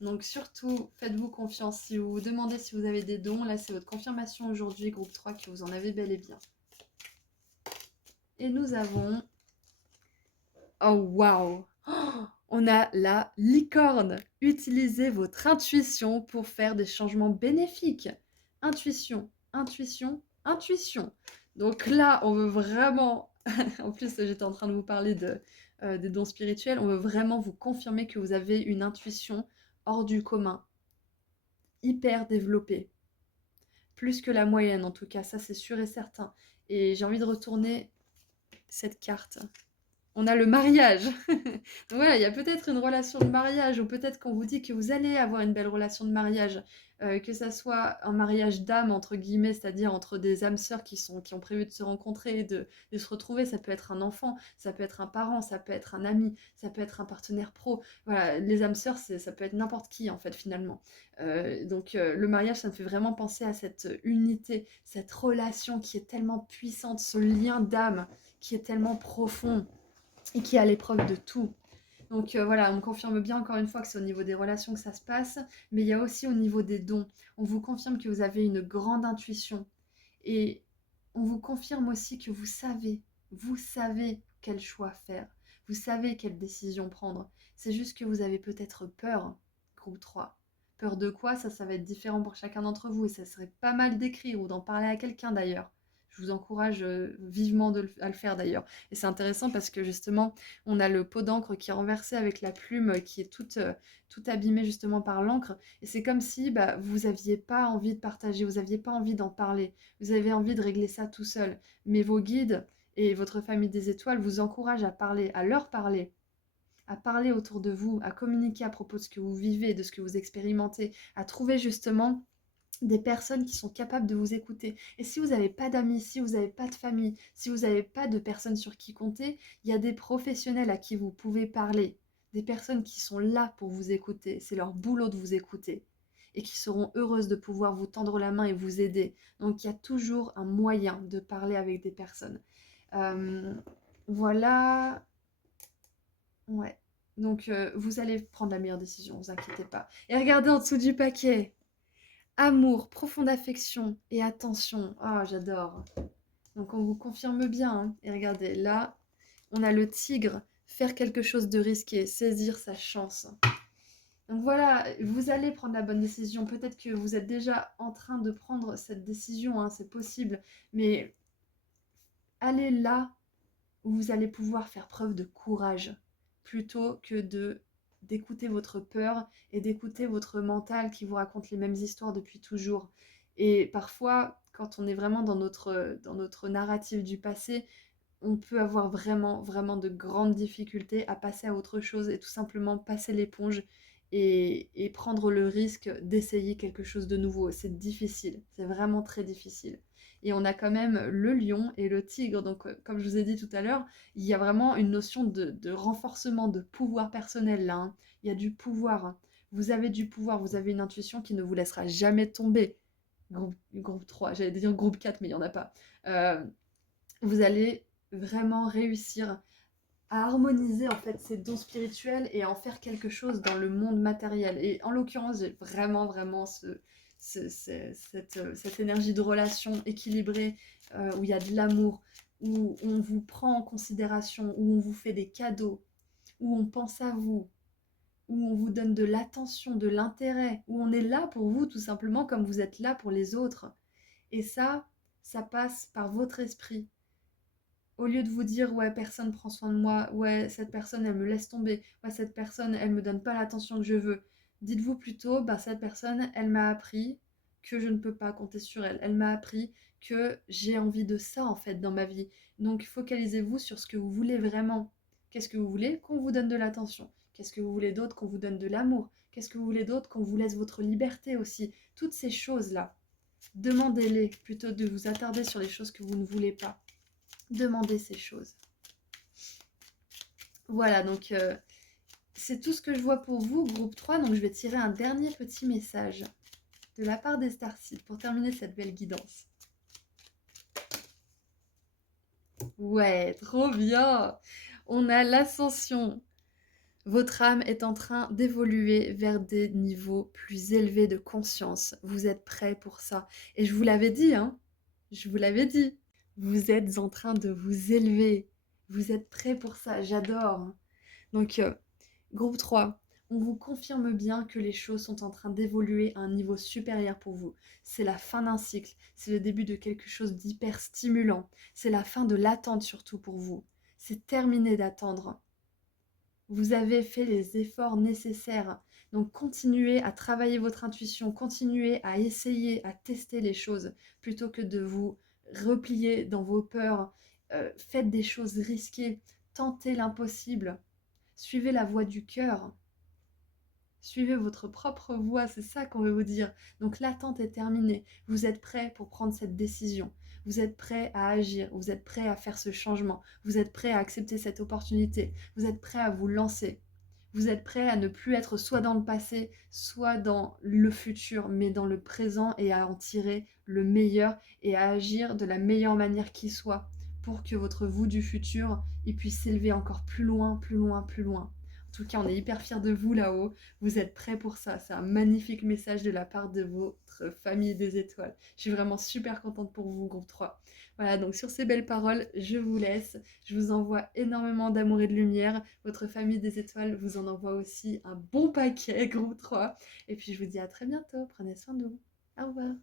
Donc surtout, faites-vous confiance. Si vous vous demandez si vous avez des dons, là c'est votre confirmation aujourd'hui, groupe 3, que vous en avez bel et bien. Et nous avons... Oh waouh! On a la licorne. Utilisez votre intuition pour faire des changements bénéfiques. Intuition, intuition, intuition. Donc là, on veut vraiment... En plus, j'étais en train de vous parler des dons spirituels. On veut vraiment vous confirmer que vous avez une intuition hors du commun, hyper développée. Plus que la moyenne, en tout cas, ça c'est sûr et certain. Et j'ai envie de retourner cette carte. on a le mariage. Donc voilà, il y a peut-être une relation de mariage ou peut-être qu'on vous dit que vous allez avoir une belle relation de mariage, que ça soit un «mariage d'âme» entre guillemets, c'est-à-dire entre des âmes sœurs qui ont prévu de se rencontrer, de se retrouver. Ça peut être un enfant, ça peut être un parent, ça peut être un ami, ça peut être un partenaire pro. Voilà, les âmes sœurs, ça peut être n'importe qui en fait finalement. Donc le mariage, ça me fait vraiment penser à cette unité, cette relation qui est tellement puissante, ce lien d'âme qui est tellement profond et qui est à l'épreuve de tout. Donc voilà, on me confirme bien encore une fois que c'est au niveau des relations que ça se passe, mais il y a aussi au niveau des dons. On vous confirme que vous avez une grande intuition et on vous confirme aussi que vous savez quel choix faire, vous savez quelle décision prendre. C'est juste que vous avez peut-être peur, groupe 3. Peur de quoi? Ça va être différent pour chacun d'entre vous et ça serait pas mal d'écrire ou d'en parler à quelqu'un d'ailleurs. Je vous encourage vivement à le faire d'ailleurs. Et c'est intéressant parce que justement, on a le pot d'encre qui est renversé avec la plume qui est toute abîmée justement par l'encre. Et c'est comme si bah, vous n'aviez pas envie de partager, vous n'aviez pas envie d'en parler, vous avez envie de régler ça tout seul. Mais vos guides et votre famille des étoiles vous encouragent à parler, à parler autour de vous, à communiquer à propos de ce que vous vivez, de ce que vous expérimentez, à trouver justement des personnes qui sont capables de vous écouter. Et si vous n'avez pas d'amis, si vous n'avez pas de famille, si vous n'avez pas de personnes sur qui compter, il y a des professionnels à qui vous pouvez parler, des personnes qui sont là pour vous écouter, c'est leur boulot de vous écouter, et qui seront heureuses de pouvoir vous tendre la main et vous aider. Donc il y a toujours un moyen de parler avec des personnes. Euh, voilà, ouais. Donc vous allez prendre la meilleure décision, vous inquiétez pas. Et regardez en dessous du paquet. Amour, profonde affection et attention. Ah, j'adore. Donc on vous confirme bien, hein. Et regardez, là, on a le tigre, faire quelque chose de risqué, saisir sa chance. Donc voilà, vous allez prendre la bonne décision. Peut-être que vous êtes déjà en train de prendre cette décision, hein, c'est possible. Mais allez là où vous allez pouvoir faire preuve de courage, plutôt que d'écouter votre peur et d'écouter votre mental qui vous raconte les mêmes histoires depuis toujours. Et parfois, quand on est vraiment dans notre narrative du passé, on peut avoir vraiment, vraiment de grandes difficultés à passer à autre chose et tout simplement passer l'éponge et prendre le risque d'essayer quelque chose de nouveau. C'est difficile, c'est vraiment très difficile. Et on a quand même le lion et le tigre. Donc, comme je vous ai dit tout à l'heure, il y a vraiment une notion de renforcement, de pouvoir personnel là, hein. Il y a du pouvoir, hein. Vous avez du pouvoir, vous avez une intuition qui ne vous laissera jamais tomber. Groupe 3, j'allais dire groupe 4, mais il n'y en a pas. Vous allez vraiment réussir à harmoniser en fait ces dons spirituels et à en faire quelque chose dans le monde matériel. Et en l'occurrence, j'ai vraiment, vraiment cette énergie de relation équilibrée où il y a de l'amour, où on vous prend en considération, où on vous fait des cadeaux, où on pense à vous, où on vous donne de l'attention, de l'intérêt, où on est là pour vous tout simplement comme vous êtes là pour les autres. Et ça passe par votre esprit. Au lieu de vous dire ouais personne prend soin de moi, ouais cette personne elle me laisse tomber, ouais cette personne elle me donne pas l'attention que je veux, dites-vous plutôt bah cette personne elle m'a appris que je ne peux pas compter sur elle, elle m'a appris que j'ai envie de ça en fait dans ma vie. Donc focalisez-vous sur ce que vous voulez vraiment. Qu'est-ce que vous voulez? Qu'on vous donne de l'attention. Qu'est-ce que vous voulez d'autre? Qu'on vous donne de l'amour. Qu'est-ce que vous voulez d'autre? Qu'on vous laisse votre liberté aussi. Toutes ces choses là, demandez-les plutôt que de vous attarder sur les choses que vous ne voulez pas. Demandez ces choses. Voilà, donc c'est tout ce que je vois pour vous, groupe 3. Donc je vais tirer un dernier petit message de la part des starseeds pour terminer cette belle guidance. Ouais, trop bien. On a l'ascension. Votre âme est en train d'évoluer vers des niveaux plus élevés de conscience. Vous êtes prêts pour ça. Et je vous l'avais dit, hein. Je vous l'avais dit. Vous êtes en train de vous élever. Vous êtes prêts pour ça. J'adore. Donc, groupe 3, on vous confirme bien que les choses sont en train d'évoluer à un niveau supérieur pour vous. C'est la fin d'un cycle, c'est le début de quelque chose d'hyper stimulant, c'est la fin de l'attente surtout pour vous. C'est terminé d'attendre. Vous avez fait les efforts nécessaires. Donc continuez à travailler votre intuition, continuez à essayer, à tester les choses, plutôt que de vous replier dans vos peurs. Faites des choses risquées. tentez l'impossible. Suivez la voie du cœur. Suivez votre propre voie, c'est ça qu'on veut vous dire. Donc l'attente est terminée. Vous êtes prêt pour prendre cette décision. Vous êtes prêt à agir. Vous êtes prêt à faire ce changement. Vous êtes prêt à accepter cette opportunité. Vous êtes prêt à vous lancer. Vous êtes prêt à ne plus être soit dans le passé, soit dans le futur, mais dans le présent et à en tirer le meilleur et à agir de la meilleure manière qui soit pour que votre vous du futur il puisse s'élever encore plus loin, plus loin, plus loin. En tout cas, on est hyper fiers de vous là-haut. Vous êtes prêts pour ça. C'est un magnifique message de la part de votre famille des étoiles. Je suis vraiment super contente pour vous, groupe 3. Voilà, donc sur ces belles paroles, je vous laisse. Je vous envoie énormément d'amour et de lumière. Votre famille des étoiles vous en envoie aussi un bon paquet, groupe 3. Et puis je vous dis à très bientôt. Prenez soin de vous. Au revoir.